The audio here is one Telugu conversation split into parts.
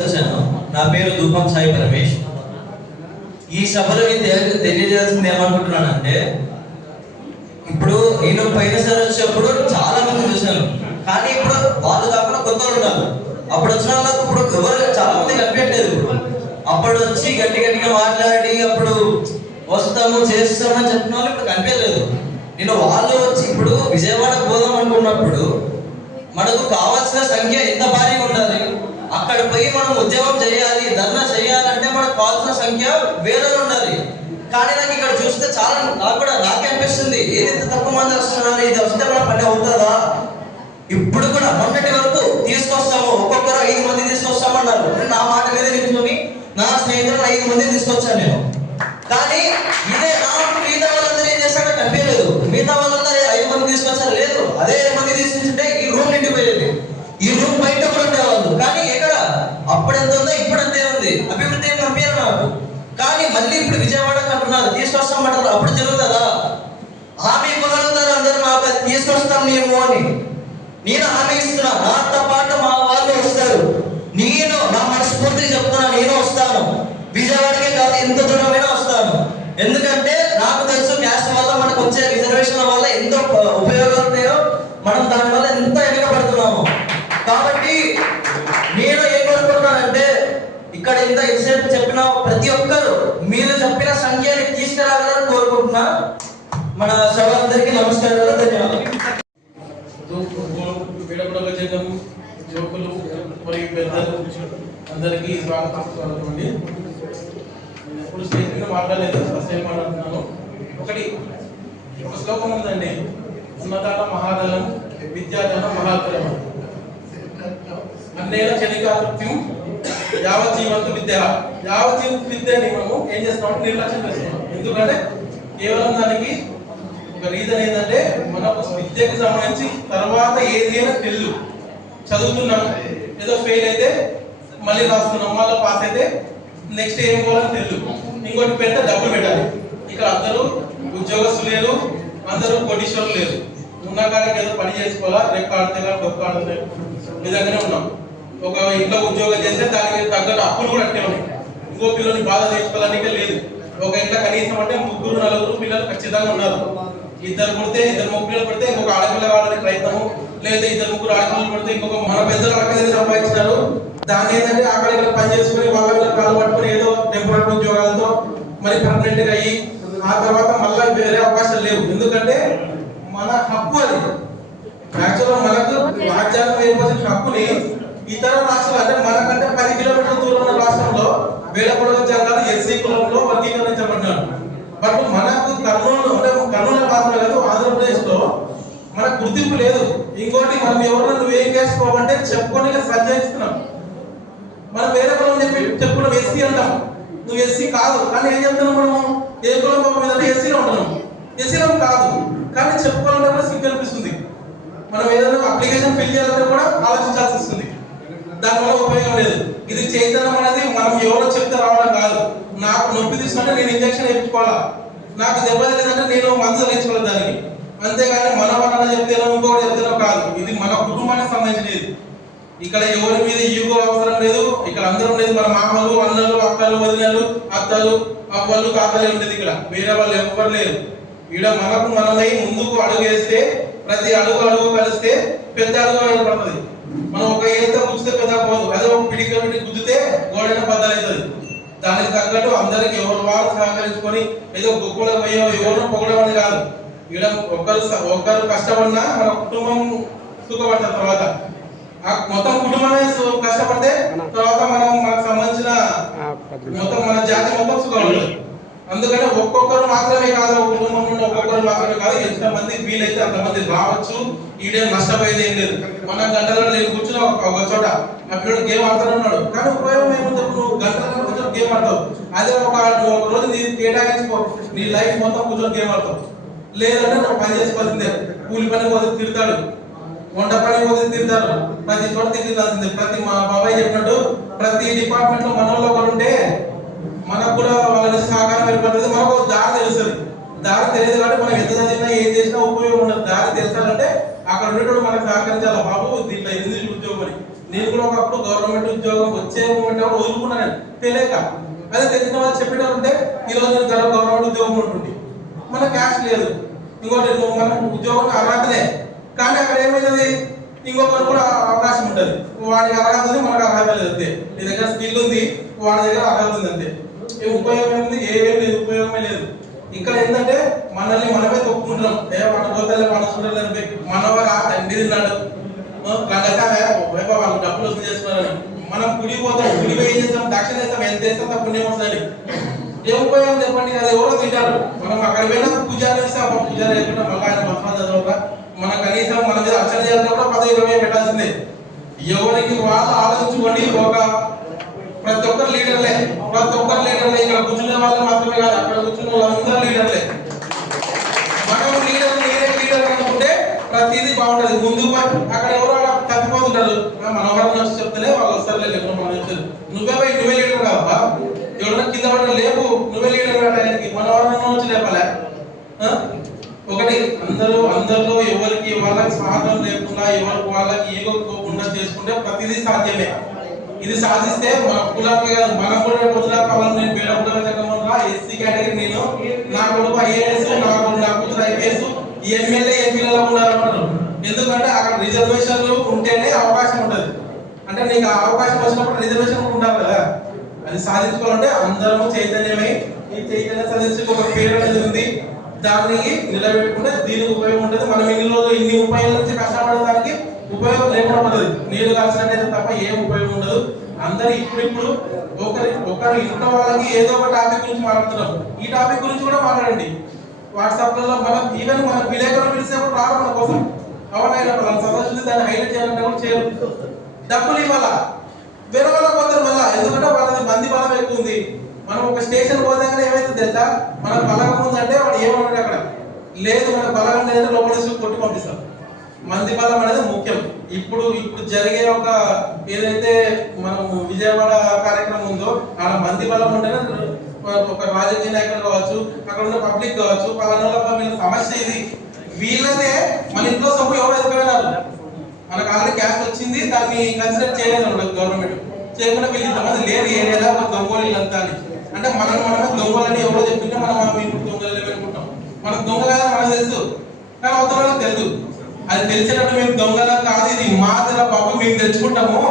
నా పేరు ధూపం సాయి పరమేష్. ఈ సభలో తెలియజేయాల్సింది ఏమనుకుంటున్నానంటే, ఇప్పుడు నేను పోయినసారి వచ్చినప్పుడు చాలా మంది చూశాను, కానీ ఇప్పుడు వాళ్ళు కాకుండా కొత్త ఉన్నారు. అప్పుడు వచ్చిన వాళ్ళకు ఇప్పుడు ఎవరు చాలా మంది కనిపించట్లేదు. అప్పుడు వచ్చి గట్టిగా మాట్లాడి అప్పుడు వస్తాము చేస్తామని చెప్పిన వాళ్ళు ఇప్పుడు కనిపించలేదు. నేను వాళ్ళు వచ్చి ఇప్పుడు విజయవాడ పోదాం అనుకున్నప్పుడు మనకు కావాల్సిన సంఖ్య ఎంత భారీగా ఉండాలి, అక్కడ పోయి మనం ఉద్యమం చేయాలి, ధర్నా చేయాలంటే మనకు కావాల్సిన సంఖ్య వేలలో ఉండాలి. కానీ నాకు ఇక్కడ చూస్తే చాలా నాకే అనిపిస్తుంది, ఏదైతే తక్కువ మంది వస్తున్నారు, ఇది వస్తే మన పని అవుతుందా? ఇప్పుడు కూడా మొన్నటి వరకు తీసుకొస్తాము, ఒక్కొక్కరు 5 మంది తీసుకొస్తామన్నారు. నా మాట మీద నిలుచుకొని నా స్నేహితులను 5 మంది తీసుకొచ్చాను నేను. కానీ ఇదే మిగతా వాళ్ళందరూ ఏం చేస్తాడో కనిపించలేదు. మిగతా వాళ్ళందరూ 5 మంది తీసుకొచ్చారు, లేదు అదే 5 మంది తీసుకుంటే ఈ రూమ్ నిండిపోయేది. ఈ రూమ్ బయట కూడా ఉండేవాళ్ళు. కానీ ఎక్కడ అప్పుడు ఎంత ఉందో ఇప్పుడు అంతే ఉంది. అభివృద్ధి ఏం కనిపించారు నాకు. కానీ మళ్ళీ ఇప్పుడు విజయవాడకు అంటున్నారు, తీసుకొస్తామంటారు. అప్పుడు జరుగుతుందా? హామీ ఇవ్వగలుగుతారు అందరూ, మాకు తీసుకొస్తాం మేము అని. నేను హామీ ఇస్తున్నా, నాతో పాటు మా వాళ్ళు వస్తారు. నేను నా మనస్ఫూర్తిగా చెప్తున్నా, నేను వస్తాను. విజయవాడకే కాదు, ఎంత దూరమైనా వస్తాను. ఎందుకంటే నాకు తెలుసు క్యాస్ట్ వల్ల మనకు వచ్చే రిజర్వేషన్ వల్ల ఎంతో ఉపయోగాలు ఉన్నాయో, మనం దాని వల్ల ఎంత వెనుకబడుతున్నాము. కాబట్టి నేను ఏం కోరుకుంటున్నానంటే, ఇక్కడ ఇంత ఎంతసేపు చెప్పిన ప్రతి ఒక్కరు మీరు చెప్పిన సంఖ్యని తీసుకురావాలని కోరుకుంటున్నా. మన సభలందరికీ నమస్కారాలు, ధన్యవాదాలు. యువకులు మరియు పెద్దలు అందరికీ స్వాగతం అండి. ఇప్పుడు స్టేజ్ మీద మాట్లాడలేదు, ఫస్ట్ టైం మాట్లాడుతున్నాను. ఒక శ్లోకం ఉందండి, ఉన్నతాల మహాదళం విద్యాధన మహాతరం అన్నేల చలికాతృత్యం యావజ్జీవంతు విద్య. యావజ్జీవంతు విద్యని మనము ఏం చేస్తున్నాం, నిర్లక్ష్యం చేస్తున్నాం. ఎందుకంటే కేవలం దానికి ఒక రీజన్ ఏంటంటే, మనకు విద్యకు సంబంధించి తర్వాత ఏదైనా తెలుసు చదువుతున్నాం, ఏదో ఫెయిల్ అయితే మళ్ళీ రాస్తున్నాం, మళ్ళీ పాస్ అయితే నెక్స్ట్ ఏం పోవాలని తెలుసు. ఇంకోటి పెడితే డబ్బులు పెట్టాలి. ఇక్కడ అందరూ ఉద్యోగస్తులు లేరు, అందరూ కోటీశ్వరులు లేరు. ఉన్న కాడికి ఏదో పని చేసుకోవాలా, రేపు ఆడితే కానీ గొప్ప ఆడితే విధంగానే ఉన్నాం. ఒక ఇంట్లో ఉద్యోగం చేస్తే దానికి తగ్గట్టు అప్పులు కూడా అట్టే ఉన్నాయి. ఇంకో పిల్లల్ని బాధ తెచ్చుకోవడానికి లేదు. ఒక ఇంట్లో కనీసం అంటే 3-4 పిల్లలు ఖచ్చితంగా ఉన్నారు. 2 పుడితే 2 పిల్లలు పడితే ఇంకొక ఆడపిల్ల కావాలని ప్రయత్నము, లేదా 2-3 ఆడపిల్లలు పడితే ఇంకొక మన పెద్దలు అక్కడ సంపాదించినారు. దాన్ని ఏంటంటే అక్కడ పని చేసుకుని వాళ్ళ కాలు పట్టుకుని ఏదో టెంపరీ ఉద్యోగాలతో మరి పర్మనెంట్ గా అయ్యి ఆ తర్వాత మళ్ళీ వేరే అవకాశాలు లేవు. ఎందుకంటే మన హక్కు అది. యాక్చువల్గా మనకు రాజ్యాంగం ఏర్పరిచిన హక్కుని ఇతర రాష్ట్రాలు అంటే మనకంటే 10 కిలోమీటర్ల దూరం ఉన్న రాష్ట్రంలో వేలకొడగ జనాలు ఎస్సీ కులంలో వర్గీకరించబడినారు. బట్ మనకు కర్నూలు అంటే కర్నూలు మాత్రమే కాదు, ఆంధ్రప్రదేశ్ లో మనకు గుర్తింపు లేదు. ఇంకోటి మనం ఎవరన్నా నువ్వు ఏం చేసుకోవాలంటే చెప్పుకొని సంచరిస్తున్నాం. మనం వేరే కులం చెప్పుకున్నాం ఎస్సీ అంటాం, నువ్వు ఎస్సీ కాదు. కానీ ఏం చెప్తున్నాం, మనము ఏ కులం మీద ఎస్సీలో ఉంటున్నాం. ఎస్సీలో కాదు, కానీ చెప్పుకోవాలంటే కూడా సిగ్గు అనిపిస్తుంది. మనం ఏదైనా అప్లికేషన్ ఫిల్ చేయాలంటే కూడా ఆలోచించాల్సి వస్తుంది. దానివల్ల ఉపయోగం లేదు. ఇది చైతన్యం అనేది మనం ఎవరో చెప్తే రావడం కాదు. నాకు నొప్పి తీసుకుంటే నేను ఇంజక్షన్ వేయించుకోవాలా, నాకు దెబ్బ లేదంటే నేను మందులు వేయించుకోవాలి దానికి. అంతేగాని మన వాళ్ళ చెప్తేనో ఇంకొకటి చెప్తేనో కాదు. ఇది మన కుటుంబానికి సంబంధించినది. ఇక్కడ ఎవరి మీద ఈగో అవసరం లేదు. ఇక్కడ అందరం లేదు, మన మామలు, అన్నలు, అక్కలు, వదినలు, అత్తలు, అవ్వలు, తాతలే ఉండేది. ఇక్కడ వేరే వాళ్ళు ఎవరు లేరు. ఇక్కడ మనకు మనమై ముందుకు అడుగు వేస్తే, ప్రతి అడుగు కలిస్తే పెద్ద అడుగు ఏర్పడుతుంది. మనం ఒక ఏత గుచ్చితే పెద్ద పోదు, అదే ఒక పిడిక పెట్టి గుద్దితే గోడైన బద్దలు అవుతుంది. దానికి తగ్గట్టు అందరికి ఎవరు వారు సహకరించుకొని ఏదో గొప్పలో పోయో ఎవరు పొగడమని కాదు. ఇక్కడ ఒక్కరు కష్టపడినా మన కుటుంబం సుఖపడతారు. తర్వాత ఆ మొత్తం కుటుంబమే కష్టపడితే తర్వాత మనకు సంబంధించిన మొత్తం మన జాతి మొత్తం సుఖపడుతుంది. అందుకని ఒక్కొక్కరు మాత్రమే కాదు, కుటుంబం నుండి ఒక్కొక్కరు మాత్రమే కాదు, ఎంతమంది వీలైతే అంతమంది రావచ్చు. ఈడే నష్టపోయేది ఏం లేదు. మన గంటలో నేను కూర్చుని ఒక చోట ఆ పిల్లడు గేమ్ ఆడుతూనే ఉన్నాడు, కానీ ఉపయోగం ఏముంది? నువ్వు గంటలలో కూర్చొని గేమ్ ఆడతావు. అదే ఒక రోజు నీ కేటాయించుకో, నీ లైఫ్ మొత్తం కూర్చొని గేమ్ ఆడతావు. లేదంటే నువ్వు పని చేసుకోవాల్సిందే. కూలి పని పోతే తిడతాడు, వంట పని పోతే తిడతారు, ప్రతి చోట తిట్టాల్సిందే. మా బాబాయ్ చెప్పినట్టు ప్రతి డిపార్ట్మెంట్ లో మనలో ఒకరు ఉంటే మనకు కూడా వాళ్ళ సహకారం ఏర్పడుతుంది. మనకు దారి తెలుస్తుంది. దారి తెలియదు కాబట్టి మనం ఎంత చదివినా ఏం చేసినా ఉపయోగం ఉండదు. దారి తెలుసాలంటే అక్కడ ఉండేటప్పుడు మనకు సహకరించాలి. బాబు దీంట్లో ఎందుకు ఉద్యోగం అని. నేను కూడా ఒకప్పుడు గవర్నమెంట్ ఉద్యోగం వచ్చే మూమెంట్ ఎవరు వదులుకున్నాను తెలియక. అదే తెలిసిన వాళ్ళు చెప్పేటప్పుడు ఉంటే ఈరోజు నేను గవర్నమెంట్ ఉద్యోగం ఉంటుంది, మన క్యాష్ లేదు. ఇంకోటి మనం ఉద్యోగం అర్హతనే, కానీ అక్కడ ఏమవుతుంది ఇంకొకరు కూడా అవకాశం ఉంటుంది. వాడికి అర్హత ఉంది, మనకు అర్హత లేదు అంతే. నీ దగ్గర స్కిల్ ఉంది, వాడి దగ్గర అర్హత ఉంది అంతే. ఉపయోగం ఏముంది? ఏమేమి లేదు, ఉపయోగమే లేదు. ఇక్కడ ఏంటంటే మనల్ని మనమే తొక్కుకుంటున్నాం. మన పోతలే మన చూడాలని మనవారు ఆ తండ్రి తిన్నాడు వాళ్ళు డబ్బులు వసూలు చేసుకున్నారని మనం గుడికి పోతాం. గుడికి ఏం చేస్తాం? దక్షిణ వేస్తాం, ఎంత వేస్తాం పుణ్యం వస్తుంది. ఏ ఉపయోగం చెప్పండి? అది ఎవరో తింటారు. మనం అక్కడ పోయినా పూజారి వేస్తాం, పూజారి వేయకుండా మళ్ళీ ఆయన మంత్రాలు చదవక మన కనీసం మన మీద అర్చన చేయాలంటే కూడా 10-20 పెట్టాల్సిందే. ఎవరికి వాళ్ళు ఆలోచించుకోండి. ప్రతి ఒక్కరు లీడర్లే, ఇక్కడ కూర్చునే వాళ్ళు మాత్రమే కాదు, అక్కడ కూర్చున్న వాళ్ళందరూ లీడర్లే. మనం లీడర్ అనుకుంటే ప్రతిదీ బాగుంటది. ముందు అక్కడ ఎవరు తప్పిపోతుంటారు, మనవరం వచ్చి చెప్తేనే వాళ్ళు వస్తారు. లేకుండా మనం చెప్తారు నువ్వే లీడర్ కావా? ఎవరైనా కింద పడ్డ లేపు, నువ్వే లీడర్ కావడానికి మనవరం వచ్చి లేపాలే. ఒకటి అందరిలో ఎవరికి వాళ్ళకి స్వార్థం లేకుండా, ఎవరికి వాళ్ళకి ఏదో పోకుండా చేసుకుంటే ప్రతిదీ సాధ్యమే. ఇది సాధిస్తే మన కులానికి కాదు, మనం కూడా పొద్దున కావాలి. నేను పేద ఎస్సీ కేటగిరీ, నేను నా కొడుకు ఐఏఎస్, నా కూతురు ఐపీఎస్, ఎమ్మెల్యే ఎంపీలలో ఉన్నారంటారు. ఎందుకంటే అక్కడ రిజర్వేషన్లు ఉంటేనే అవకాశం ఉంటుంది. అంటే నీకు ఆ అవకాశం వచ్చినప్పుడు రిజర్వేషన్ ఉండాలి కదా. అది సాధించుకోవాలంటే అందరము చైతన్యమై, ఈ చైతన్య సదస్సు ఒక పేరు అనేది ఉంది, దానికి నిలబెట్టుకుంటే దీనికి ఉపయోగం ఉంటుంది. మనం ఇన్ని ఉపయోగాల నుంచి కష్టపడడానికి ఉపయోగం లేకుండా ఉంటుంది. నీళ్ళు కాల్సినట్టయితే తప్ప ఏం ఉపయోగం ఉండదు. అందరు ఇప్పుడు ఒకరు ఇంట్లో వాళ్ళకి ఏదో ఒక టాపిక్ గురించి మాట్లాడుతున్నారు. ఈ టాపిక్ గురించి కూడా మాట్లాడండి. వాట్సాప్లలో మనం ఈవెన్ మన విలేకరులు పిలిచినప్పుడు రారు మన కోసం. అవునైనా వాళ్ళని సందర్శించి దాన్ని హైలైట్ చేయాలంటే కూడా చేయరు. డబ్బులు ఇవ్వాలా వేరే వాళ్ళకి పోతారు మళ్ళా, ఎందుకంటే వాళ్ళది మంది బలం ఎక్కువ ఉంది. మనం ఒక స్టేషన్ పోతే ఏమైతే తెలుసా, మనకు బలగం ఉందంటే వాడు ఏమన్నాడు అక్కడ లేదు, మనకు బలగం లేదంటే లోపల కొట్టి పంపిస్తాం. మంది బలం అనేది ముఖ్యం. ఇప్పుడు జరిగే ఒక ఏదైతే మనం విజయవాడ కార్యక్రమం ఉందో, ఆడ మంది బలం ఉంటేనే ఒక రాజకీయ నాయకులు కావచ్చు, అక్కడ ఉన్న పబ్లిక్ కావచ్చు, పలానా వీళ్ళ సమస్య ఇది, వీళ్ళనే మన ఇంట్లో సొమ్ము ఎవరు ఎదుర్కొన్నారు. మనకు ఆల్రెడీ క్యాష్ వచ్చింది, దాన్ని కన్సిడర్ చేయలేదు గవర్నమెంట్. చేయకుండా వీళ్ళు ఇంతమంది లేరు ఏరియాలో దొంగలు వీళ్ళంతా అని. అంటే మనమే దొంగలని ఎవరో చెప్తుంటే మనం దొంగలు అనుకుంటాం. మనకు దొంగ కాదు మనకు తెలుసు, కానీ అవతల వాళ్ళకి తెలుసు. అది తెలిసేటప్పుడు మేము దొంగల కాదు, ఇది మాదిర బాబు, మేము తెచ్చుకుంటాము,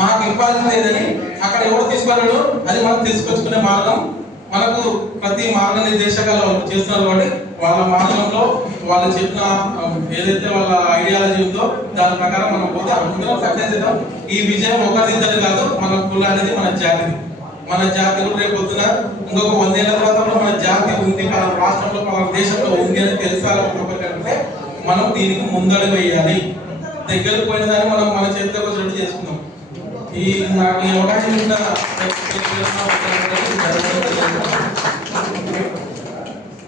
మాకు ఇవ్వాల్సి లేదని అక్కడ ఎవరు తీసుకున్నాడు. అది మనం తీసుకొచ్చుకునే మార్గం. మనకు ప్రతి మార్గనిర్దేశకాలు చేస్తున్నారు కాబట్టి వాళ్ళ మార్గంలో వాళ్ళు చెప్పిన ఏదైతే వాళ్ళ ఐడియాలజీ ఉందో దాని ప్రకారం మనం పోతే అందరం సక్సెస్ చేద్దాం. ఈ విజయం ఒకరిద్దరు కాదు, మన కుల అనేది మన జాతిది. మన జాతి కూడా రేపు పొద్దున ఇంకొక 100 ఏళ్ల తర్వాత కూడా మన జాతి ఉంది, మన రాష్ట్రంలో మన దేశంలో ఉంది అని తెలుసాలంటే మనం దీనికి ముందడుగు వేయాలి. దగ్గరకు పోయిన దాన్ని మనం మన చేతితో రెడీ చేసుకుందాం. ఈ నాకు ఈ అవకాశం ఉన్న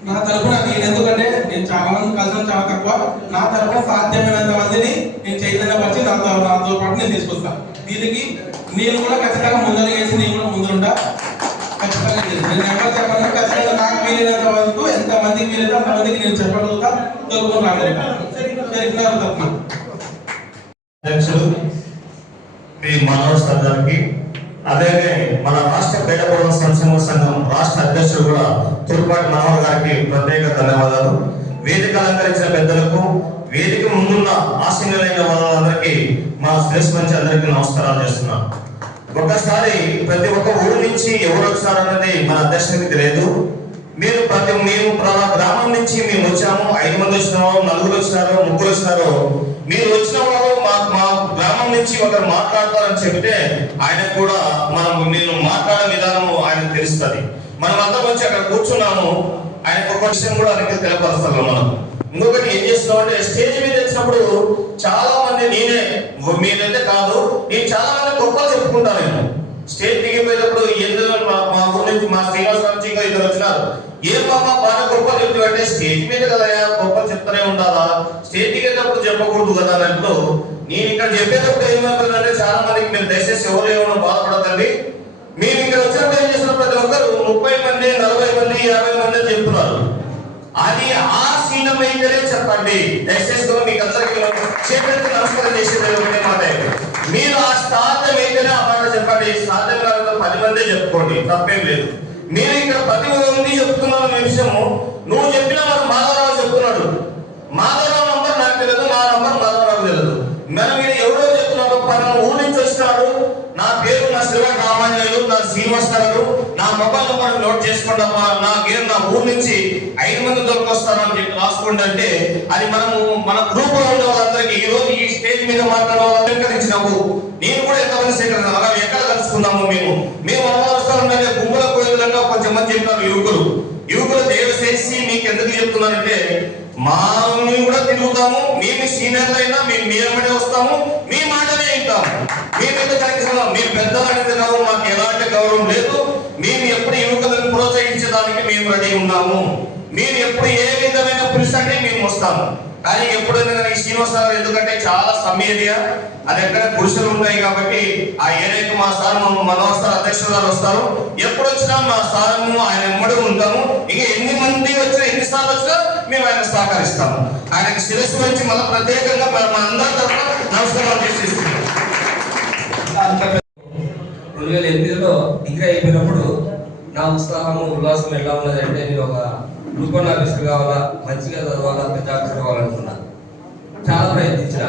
నా తరఫున నేను, ఎందుకంటే నేను చాలా మంది కలసం చాలా తక్కువ, నా తరఫున సాధ్యమైనంత మందిని నేను చైతన్యపరిచి నాతో పాటు నేను తీసుకొస్తాను. దీనికి నేను కూడా ఖచ్చితంగా ముందడుగు వేసి నేను కూడా ముందుంటా. ఖచ్చితంగా నేను ఎవరు చెప్పాను, ఖచ్చితంగా నాకు వీలైనంత వరకు ఎంతమందికి వీలైతే అంతమందికి నేను చెప్పగలుగుతా, తోలుకొని రాగలుగుతాను. తరఫున అధ్యక్షుడు శ్రీ మనోజ్ గారికి, అలాగే మన రాష్ట్ర పేదపౌర సంక్షేమ సంఘం రాష్ట్ర అధ్యక్షుడు కూడా తూర్పాటి మనోహర్ గారికి ప్రత్యేక ధన్యవాదాలు. వేదిక అలంకరించిన పెద్దలకు, వేదిక ముందున్న ఆశీనులైన వాళ్ళందరికీ మా శ్రేష్ఠ మంచి అందరికీ నమస్కారాలు చేస్తున్నాం. ఒకసారి ప్రతి ఒక్క ఊరు నుంచి ఎవరు వచ్చారన్నది మన అధ్యక్షుడికి తెలియదు. మేము గ్రామం నుంచి మేము వచ్చాము, 5 మంది వచ్చినాము, 4 వచ్చినారు, 3 వచ్చినారు. మీరు వచ్చిన వాళ్ళు మా గ్రామం నుంచి ఒకరు మాట్లాడతారని చెబితే ఆయనకు కూడా నేను మాట్లాడే విధానము ఆయనకు తెలుస్తుంది. మనం అందరం వచ్చి అక్కడ కూర్చున్నాము, ఆయనకు ఒక విషయం కూడా ఆయనకి తెలపరుస్తాము. మనం ఇంకొకటి ఏం చేస్తున్నాం అంటే, స్టేజ్ మీద వచ్చినప్పుడు చాలా మంది మీరైతే కాదు, నేను చాలా మంది గొప్పలు చెప్పుకుంటాను. నేను స్టేజ్ దిగిపోయేటప్పుడు ఎందులో మా ఊరి నుంచి మా శ్రీనివాస నుంచి ఇంకా 2 వచ్చినారు. ఏం బాబా బాగా గొప్పలు చెప్తావంటే, స్టేజ్ మీద కదా గొప్పలు చెప్తూనే ఉండాలా, స్టేజ్ దిగేటప్పుడు చెప్పకూడదు కదా అన్నట్లు. నేను ఇక్కడ చెప్పేటప్పుడు ఏమవుతుందంటే, చాలా మందికి మీరు దయచేసి ఎవరు ఏమైనా బాధపడతండి. మీరు ఇక్కడ వచ్చినప్పుడు ఏం చేస్తున్నారు, ప్రతి ఒక్కరు 30 మంది, 40 మంది, 50 మంది అని చెప్తున్నారు. అది ఆసీనమైతేనే చెప్పండి. దయచేసి మీకు అందరికీ చేతులకి నమస్కారం చేసేది మాట, మీరు ఆ స్థానం అయితేనే ఆ మాట చెప్పండి. 10 మందే చెప్పుకోండి, తప్పేం లేదు. మీరు ఇక్కడ 10 మంది చెప్తున్నారు ఈ విషయము. నువ్వు చెప్పినా మరి మాధవరావు చెప్తున్నాడు. మాధవరావు నంబర్ నాకు తెలియదు, నా నంబర్ మాధవరావు తెలియదు. మనం మీరు ఎవరో చెప్తున్నారు, పలానా ఊరు నుంచి వచ్చినాడు, నా పేరు నా శ్రీవ రామాంజనేయులు, నా శ్రీనివాస్ గారు, నా మొబైల్ నెంబర్ నోట్ చేసుకుంటామా, నా ఊరు నుంచి 5 మంది దొరికొస్తానని చెప్పి రాసుకోండి అంటే అది మన గ్రూప్ లో ఉండే వాళ్ళందరికీ ఈ రోజు ఈ స్టేజ్ మీద మాట్లాడే వాళ్ళు స్వీకరించినాము. నేను కూడా ఎంతమంది స్వీకరించాను. అలా ఎక్కడ కలుసుకుందాము మేము అనవసరం మీద గుంపుల కోయిలంగా కొంచెం మంది చెప్పినారు యువకులు దేవశేషి మీకు ఎందుకు చెప్తున్నానంటే మేము కూడా తిరుగుతాము, మేము సీనియర్లు అయినా మేము మీ వెంబడే వస్తాము, మీ మాటనే వింటాము. మేము ఎందుకు కనిపిస్తున్నాం, మీరు పెద్దవాళ్ళకి కావు, మాకు ఎలాంటి గౌరవం లేదు. మేము ఎప్పుడు యువకులను ప్రోత్సహించడానికి మేము రెడీ ఉన్నాము. మీరు ఎప్పుడు ఏ విధమైన పిలిస్తే మేము వస్తాము. కానీ ఎప్పుడైనా ఈ శ్రీనివాస గారు ఎందుకంటే చాలా సమ్ ఏరియా, అది ఎక్కడ పురుషులు ఉన్నాయి కాబట్టి ఆ ఏరియాకి మా సార్ మనోహర్ సార్ అధ్యక్షులు గారు వస్తారు. ఎప్పుడు వచ్చినా మా సార్ ఆయన ఎమ్మడి ఉంటాము. ఇంకా ఎన్ని మంది వచ్చినా ఎన్ని సార్లు వచ్చినా మేము ఆయన సహకరిస్తాము. ఆయనకి శిరస్సు నుంచి మళ్ళీ ప్రత్యేకంగా మనందరి తరఫున నమస్కారం చేసేస్తున్నాం. 2008లో డిగ్రీ అయిపోయినప్పుడు నా ఉత్సాహము ఉల్లాసం ఎలా ఉన్నదంటే నేను ఒక గ్రూప్ 1 ఆఫీసర్ కావాలా, మంచిగా చదవాలా, పెద్ద ఆఫీసర్ కావాలనుకున్నా. చాలా ప్రయత్నించిన.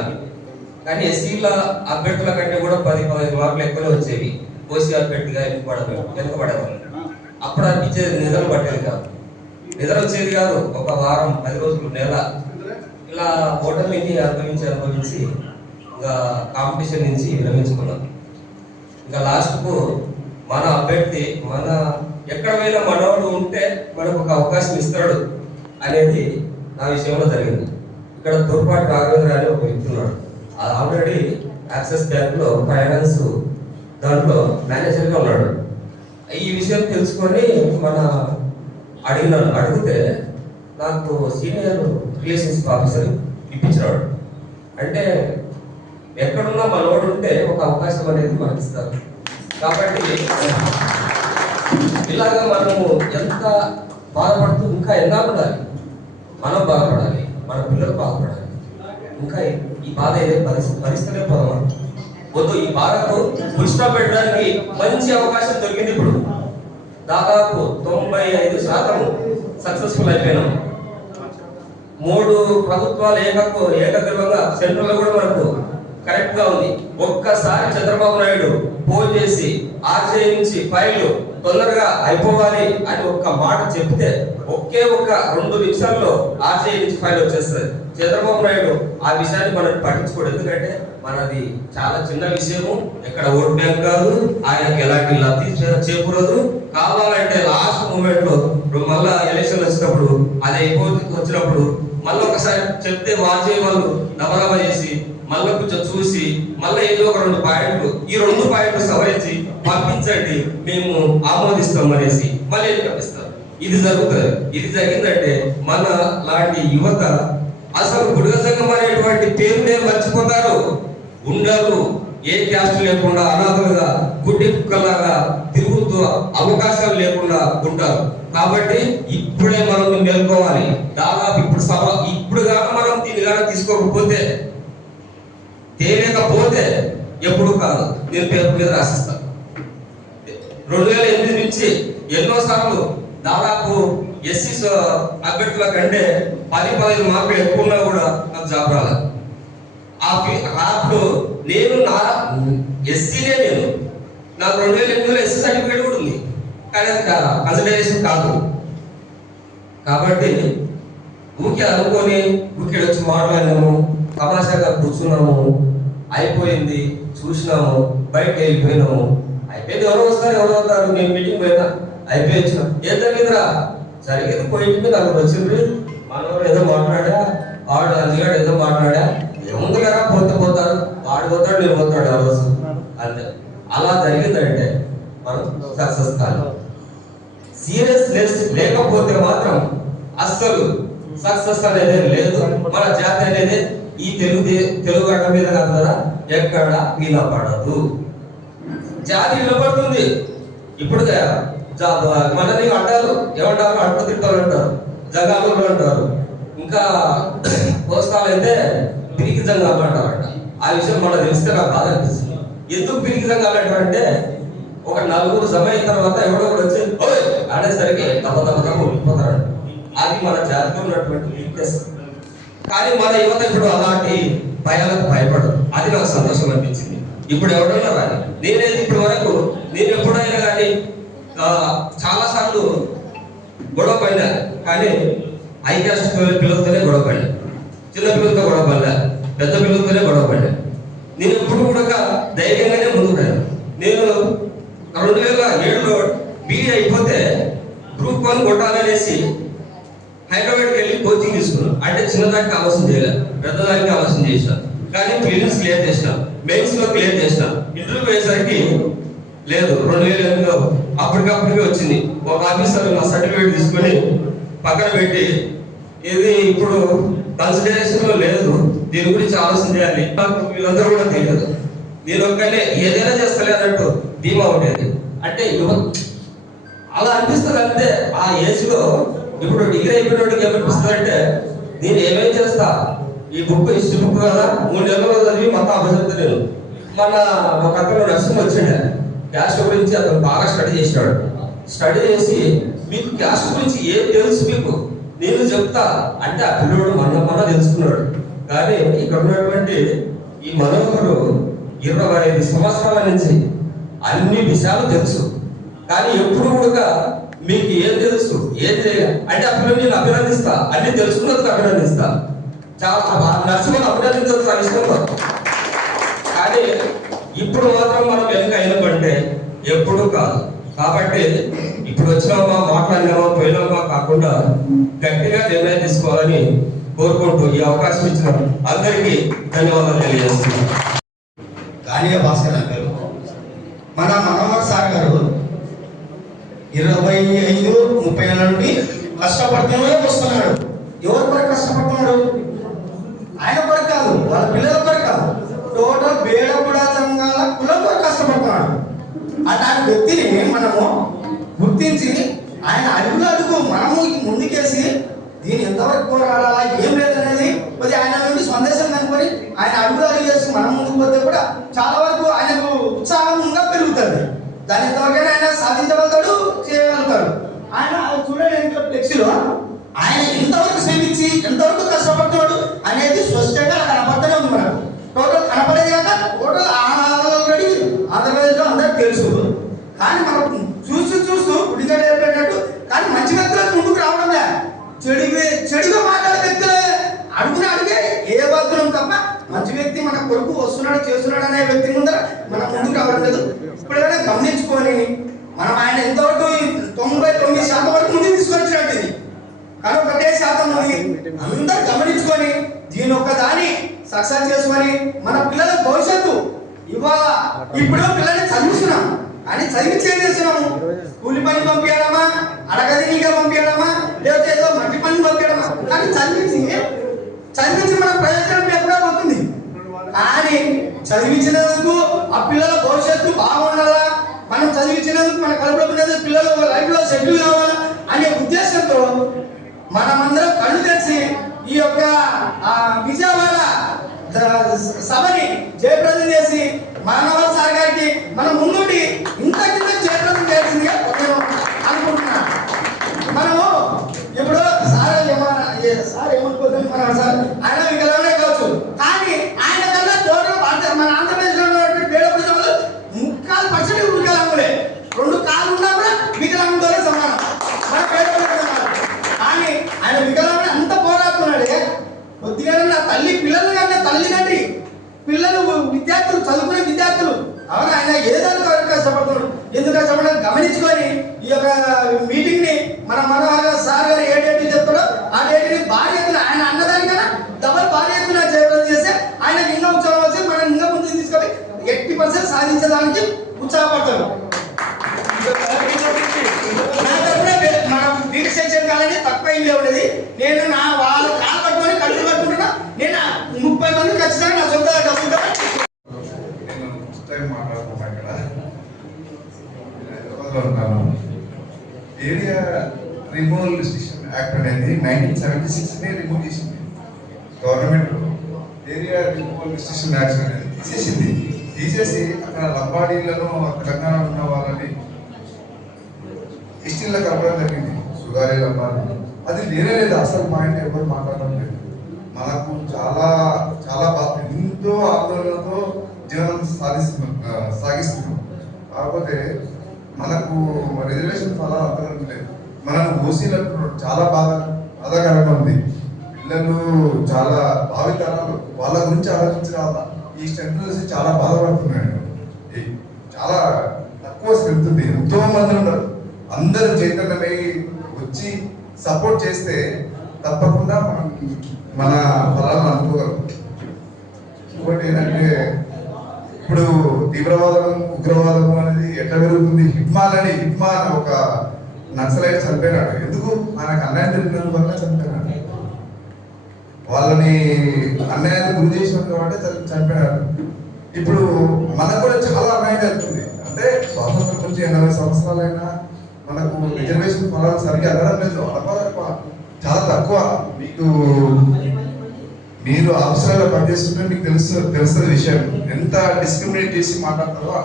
కానీ ఎస్సీల అభ్యర్థుల కంటే కూడా 10-15 మార్కులు ఎక్కువనే వచ్చేవి. ఓసీ అభ్యర్థిగా వెనుకబడేవాళ్ళు. అప్పుడు అనిపించేది నిద్ర పట్టేది కాదు, నిద్ర వచ్చేది కాదు. ఒక వారం 10 రోజులు నెల ఇలా ఓటమిని అనుభవించి ఇంకా కాంపిటీషన్ నుంచి విరమించుకున్నాం. ఇంకా లాస్ట్కు మన అభ్యర్థి ఎక్కడ పోయినా మనవాడు ఉంటే మనకు ఒక అవకాశం ఇస్తాడు అనేది నా విషయంలో జరిగింది. ఇక్కడ తోర్పాటి రాఘవేంద్ర అని ఒక వ్యక్తి ఉన్నాడు. ఆల్రెడీ యాక్సిస్ బ్యాంక్ లో ఫైనాన్స్ దాంట్లో మేనేజర్గా ఉన్నాడు. ఈ విషయం తెలుసుకొని అడిగితే నాకు సీనియర్ రిలేషన్షిప్ ఆఫీసర్ ఇప్పించినాడు. అంటే ఎక్కడున్నా మనోడు ఉంటే ఒక అవకాశం అనేది మనకి ఇస్తారు. కాబట్టి ఇలాగా మనము ఎంత బాధపడుతూ ఇంకా ఎన్నాళ్ళు ఉండాలి, మనం బాధపడాలి, మన పిల్లలు బాధపడాలి. ఇంకా ఈ బాధ ఏదైతే భరిస్తూనే పోదామా వద్దు. ఈ బాధకు పుష్ప పెట్టడానికి మంచి అవకాశం దొరికింది. ఇప్పుడు దాదాపు 95% సక్సెస్ఫుల్ అయిపోయినాం. 3 ప్రభుత్వాలు ఏకగ్రీవంగా సెంట్రల్ లో కూడా మనకు కరెక్ట్ గా ఉంది. ఒక్కసారి చంద్రబాబు నాయుడు ఫోన్ చేసి ఆర్జే నుంచి ఫైల్ తొందరగా అయిపోవాలి అని ఒక్క మాట చెప్తే ఒకే 2 నిమిషాల్లో ఆర్జే నుంచి ఫైల్ వచ్చేస్తుంది. చంద్రబాబు నాయుడు ఆ విషయాన్ని మనం పట్టించుకోడు. ఎందుకంటే మనది చాలా చిన్న విషయము, ఎక్కడ ఓట్ బ్యాంక్ కాదు, ఆయనకి ఎలాంటి లబ్ధి చేకూరదు. కావాలంటే లాస్ట్ మూమెంట్ లో మళ్ళా ఎలక్షన్ వచ్చినప్పుడు అది వచ్చినప్పుడు మళ్ళీ ఒకసారి చెప్తే ఆర్జే వాళ్ళు దబదబా చేసి మళ్ళీ కొంచెం చూసి మళ్ళీ ఏదో ఒక 2 పాయింట్లు, ఈ 2 పాయింట్లు సవరించి పంపించండి మేము ఆమోదిస్తాం అనేసి మళ్ళీ పంపిస్తారు. ఇది జరుగుతుంది. ఇది జరిగిందంటే మన లాంటి యువత అసలు బుడుగ సంఘం అనేటువంటి పేరునే మర్చిపోతారు. ఉండరు, ఏ క్యాస్ట్ లేకుండా అనాథలుగా గుడ్డి కుక్కలాగా తిరుగుతూ అవకాశాలు లేకుండా ఉంటారు. కాబట్టి ఇప్పుడే మనం మేల్కోవాలి. దాదాపు ఇప్పుడు కాక మనం దీన్ని కానీ తీసుకోకపోతే తేలేకపోతే ఎప్పుడు కాదు నేను పేపర్ మీద రాసిస్తాను. 2008 నుంచి ఎన్నో సార్లు దాదాపు ఎస్సీ అభ్యర్థుల కంటే 10-15 మార్కులు ఎక్కువ ఉన్నా కూడా నాకు జాబ్ రాలేదు. అప్పుడు నేను ఎస్సీనే నాకు 2008లో ఎస్సీ సర్టిఫికేట్ కూడా ఉంది, కానీ అది కన్సిడరేషన్ కాదు. కాబట్టి ఊకే అనుకొని ఊకే వచ్చి మాట్లాడినాము, తమాషాగా కూర్చున్నాము, అయిపోయింది, చూసినాము, బయటకు వెళ్ళిపోయినాము. అయిపోయింది, ఎవరో వస్తారు ఎవరో వస్తారు. నేను మీటింగ్ పోయినా అయిపోయి వచ్చినా. ఏం జరిగిందిరా? జరిగేది పోయింది మీద అక్కడ వచ్చిండ్రు, మనవాడు ఏదో మాట్లాడా, వాడు అందుగాడు ఏదో మాట్లాడా, ఏముంది కదా పోతారు, వాడు పోతాడు నేను పోతాడు ఆ రోజు అంతే. అలా జరిగిందంటే మనం సక్సెస్ కాదు. సీరియస్నెస్ లేకపోతే మాత్రం అస్సలు సక్సెస్ అనేది లేదు. మన జాతి అనేది ఈ తెలుగు గడ్డ మీద కాదు కదా, ఎక్కడ వీలపడదు. జాతి నిలబడుతుంది. ఇప్పుడు మనని అంటారు, ఏమంటారు, అడ్డు తిట్టాలు అంటారు, జగాలు అంటారు, ఇంకా పోస్టాలు అయితే పిరికి జంగాలు అంటారంట. ఆ విషయం మనకు తెలిస్తే నాకు బాధ అనిపిస్తుంది. ఎందుకు పిరికి జంగాలు అంటారంటే ఒక నలుగురు జమ అయిన తర్వాత ఎవడో ఒకడు వచ్చి ఓయ్ ఆడేసరికి దెబ్బ ఉండిపోతాడు. అది మన జాతిలో ఉన్నటువంటి వీక్నెస్. కానీ మన యువత ఇప్పుడు అలాంటి భయాలకు భయపడదు. అది నాకు సంతోషం అనిపించింది. ఇప్పుడు ఎవడన్నా కానీ నేనైతే ఇప్పటి వరకు నేను ఎప్పుడైనా కానీ చాలా సార్లు గొడవ పడినా, కానీ ఐక్యాస్ట్ పిల్లలతోనే గొడవ పడినా, చిన్న పిల్లలతో గొడవ పడలే, పెద్ద పిల్లలతోనే గొడవ పడినా. నేను ఎప్పుడు కూడా ధైర్యంగానే ముందుకు పోయాను. నేను 2007లో బీఈ అయిపోతే గ్రూప్ 1 కొట్టాలనేసి హైదరాబాద్కి వెళ్ళి కోచింగ్ తీసుకున్నాను. అంటే చిన్నదానికి ఆలోచన చేయలేదు, పెద్దదానికి ఆలోచన చేసిన. కానీ ప్రిలిమ్స్ క్లియర్ చేసిన, మెయిన్స్ లో క్లియర్ చేసిన. ఇంటర్వ్యూ వేసరికి లేదు, 2008లో అప్పటికప్పటికే వచ్చింది. ఒక ఆఫీసర్ నా సర్టిఫికేట్ తీసుకొని పక్కన పెట్టి ఇది ఇప్పుడు కన్సిడరేషన్ లో లేదు, దీని గురించి ఆలోచన చేయాలి. నాకు వీళ్ళందరూ కూడా తెలియదు, నేను ఒక్కనే ఏదైనా చేస్తలే అన్నట్టు ధీమా ఉండేది. అంటే అలా అనిపిస్తుంది. అంతే ఆ ఏజ్ లో ఇప్పుడు డిగ్రీ అయిపోయినోడికి ఏమనిపిస్తుంది అంటే నేను ఏమేం చేస్తా, ఈ బుక్ హిస్టరీ బుక్ కదా 3 నెలలు చదివి మొత్తం అభ్యర్థి. నేను మన ఒక అతను నర్సింగ్ వచ్చిండే, క్యాస్ట్ గురించి అతను బాగా స్టడీ చేసినాడు. స్టడీ చేసి మీకు క్యాస్ట్ గురించి ఏం తెలుసు మీకు నేను చెప్తా అంటే ఆ పిల్లోడు మన తెలుసుకున్నాడు. కానీ ఇక్కడ ఉన్నటువంటి ఈ మనోహరు 25 సంవత్సరాల నుంచి అన్ని విషయాలు తెలుసు. కానీ ఎప్పుడు కూడా మీకు ఏం తెలుసు ఏం చేయాలి అంటే ఆ పిల్లలు నేను అభినందిస్తా, అన్ని తెలుసుకున్నందుకు అభినందిస్తా. చాలా నర్సింగ్ అభినందించవచ్చు ఆ విషయంలో. కానీ ఇప్పుడు మాత్రం మనం వెనుక అయినప్పంటే ఎప్పుడు కాదు. కాబట్టి ఇప్పుడు వచ్చినామా మాట్లాడినామా పోయినామా కాకుండా గట్టిగా నిర్ణయం తీసుకోవాలని కోరుకుంటూ ఈ అవకాశం ఇచ్చిన అందరికీ ధన్యవాదాలు తెలియజేస్తున్నాను. గానియా భాస్కర్ గారు, మన మనోహర్ సార్ గారు 25-30 ఏళ్ళ నుండి కష్టపడుతూనే వస్తున్నాడు. ఎవరి కొరకు కష్టపడుతున్నాడు? ఆయన కొరకు కాదు, వాళ్ళ పిల్లల కొరకు కాదు, టోటల్ బేడగూడ సంఘాల కులం కొరకు కష్టపడుతున్నాడు. అలాంటి వ్యక్తిని మనము గుర్తించి ఆయన అడుగు మనము ముందుకేసి దీన్ని ఎంతవరకు పోరాడాలా ఏం లేదనేది కొద్దిగా ఆయన నుండి సందేశం కనుకొని ఆయన అడుగు చేసి మనం ముందుకు పోతే కూడా చాలా వరకు ఆయనకు ఉత్సాహంగా పెరుగుతుంది. దాన్ని ఎంతవరకైనా ఆయన సాధించగలుగుతాడు, చేయగలుగుతాడు. ఆయన చూడండి ఎంత ఫ్లెక్సీలో ఆయన ఎంతవరకు శ్రమించి ఎంతవరకు కష్టపడుతున్నాడు అనేది స్పష్టంగా కనపడుతూనే ఉంది. మనకు టోటల్ కనపడేది కాక టోటల్ ఆల్రెడీ ఆంధ్రప్రదేశ్లో అందరికి తెలుసు. కానీ మనం చూస్తూ గుడిగా ఏర్పడినట్టు కానీ మంచి వ్యక్తులకు ముందుకు రావడం లే, చెడుగా మాట్లాడే వ్యక్తులే అడుగే ఏ భద్రం తప్ప మంచి వ్యక్తి మన కొరకు వస్తున్నాడు చేస్తున్నాడు అనే వ్యక్తి ముందర మనం ముందుకు రావడం లేదు. ఇప్పుడైనా గమనించుకొని మనం ఆయన ఎంతవరకు 99% వరకు ముందుకు తీసుకొచ్చినట్టు ఇది. కానీ 1% ఉంది. అందరూ గమనించుకొని దీని ఒక్క దాన్ని సక్సెస్ చేసుకొని మన పిల్లల భవిష్యత్తు ఇవాళ ఇప్పుడు పిల్లల్ని చదివిస్తున్నాం అని చదివించి ఏం చేస్తున్నాము? కూలి పని పంపించడమా, అడగదినిగా పంపించడమా, లేకపోతే ఏదో మట్టి పని పంపించడమా? కానీ చదివించి మన ప్రయోజనం ఎప్పుడో పోతుంది. కానీ చదివించినందుకు ఆ పిల్లల భవిష్యత్తు బాగుండాలా, మనం చదివించినందుకు మన కలుపుకునేందుకు పిల్లలు లైఫ్ లో సెటిల్ కావాలా అనే ఉద్దేశంతో మనమందరం కళ్ళు తెరిచి ఈ యొక్క విజయవాడ సభని జయప్రదం చేసి మనోహర్ సార్ గారికి మనం ముందుండి ఇంత కింద జయప్రదం చేసిందిగా నేను అనుకుంటున్నాను. మనము ఇప్పుడు సార్ ఏమనుకోతుంది మన సార్ ఆయన వికలాంగుడే కావచ్చు, కానీ ఆయన కన్నా టోటల్ మన ఆంధ్రప్రదేశ్ లో ఉన్నటువంటి పేద ప్రజలు 3% వికలాంగులే. 2 కాళ్ళు ఉన్నా కూడా వికలాంగులతోనే సమానం మన పేద ప్రజలు. కానీ ఆయన వికలాంగుడు అంత పోరాడుతున్నాడే. కొద్దిగా నా తల్లి పిల్లలు కానీ తల్లిదండ్రి పిల్లలు విద్యార్థులు చదువుకునే విద్యార్థులు అవును ఆయన ఏదైనా కష్టపడుతున్నాడు. ఎందుకు కష్టపడాలి గమనించుకొని ఈ యొక్క మీటింగ్ ని మన మనోహర్ సార్ గారు ఏ డేట్ చెప్తారో ఆ డేట్ ని భారీ ఎత్తున ఆయన అన్నదానికన్నా డబల్ భారీ ఎత్తున జయప్రదం చేస్తే ఆయనకి ఇంకా ఉత్సాహం వచ్చి మనం ఇంకా ముందుకు తీసుకొని 80% సాధించడానికి ఉత్సాహపడతారు. మనం వీక్ సెక్షన్ కాలని తక్కువ ఉండేది. నేను నా వాళ్ళ కాలు పట్టుకొని కళ్ళు పట్టుకుంటున్నా. నేను 30 మంది ఖచ్చితంగా నా సొంత డబ్బులు ఏరియా రిమూవల్ రిస్ట్రిక్షన్ యాక్ట్ అనేది 1976 రిమూవ్ చేసింది government. Area removal restriction act అనేది తీసేసింది. తీసేసి అక్కడ లంబాడీలను తెలంగాణ ఉన్న వాళ్ళని ఎస్టీలో కలపడం జరిగింది, సుగాలి లంబాడీ. అది లేనే లేదు, అసలు పాయింట్ ఎవరు మాట్లాడడం లేదు. మనకు చాలా చాలా ఎంతో ఆందోళనతో జీవనం సాగిస్తున్నాం. కాకపోతే మనకు రిజర్వేషన్ ఫలాలు అందడం లేదు. మనం ఓసీలకు చాలా బాధాకరంగా ఉంది. పిల్లలు చాలా భావితరాలు వాళ్ళ గురించి ఆలోచించాల. ఈ స్ట్రెంత్ చూసి చాలా బాధపడుతున్నాడు. చాలా తక్కువ స్ట్రెంత్ ఉంది, ఎంతో మంది ఉన్నారు. అందరూ చైతన్యమై వచ్చి సపోర్ట్ చేస్తే తప్పకుండా మనం మన ఫలాలను అందుకోగలం. ఇంకోటి ఏంటంటే ఇప్పుడు తీవ్రవాదం ఉగ్రవాదం అనేది ఎట్లా పెరుగుతుంది. హిట్మాన్ ఒక నక్సలైట్ చనిపోయినాడు. ఎందుకు? ఆయనకు అన్యాయం జరిగినందు వల్ల చనిపోయినాడు. వాళ్ళని అన్యాయానికి గురి చేసినాడు కాబట్టి చనిపోయినాడు. ఇప్పుడు మనకు కూడా చాలా అన్యాయం జరుగుతుంది. అంటే స్వాతంత్రం నుంచి 80 సంవత్సరాలైనా మనకు రిజర్వేషన్ ఫలాలు సరిగ్గా అందడం లేదు, చాలా తక్కువ. మీరు అవసరాలు పనిచేస్తుంటే మీకు తెలుస్తుంది విషయం. ఎంత డిస్క్రిమినేట్ చేసి మాట్లాడతారో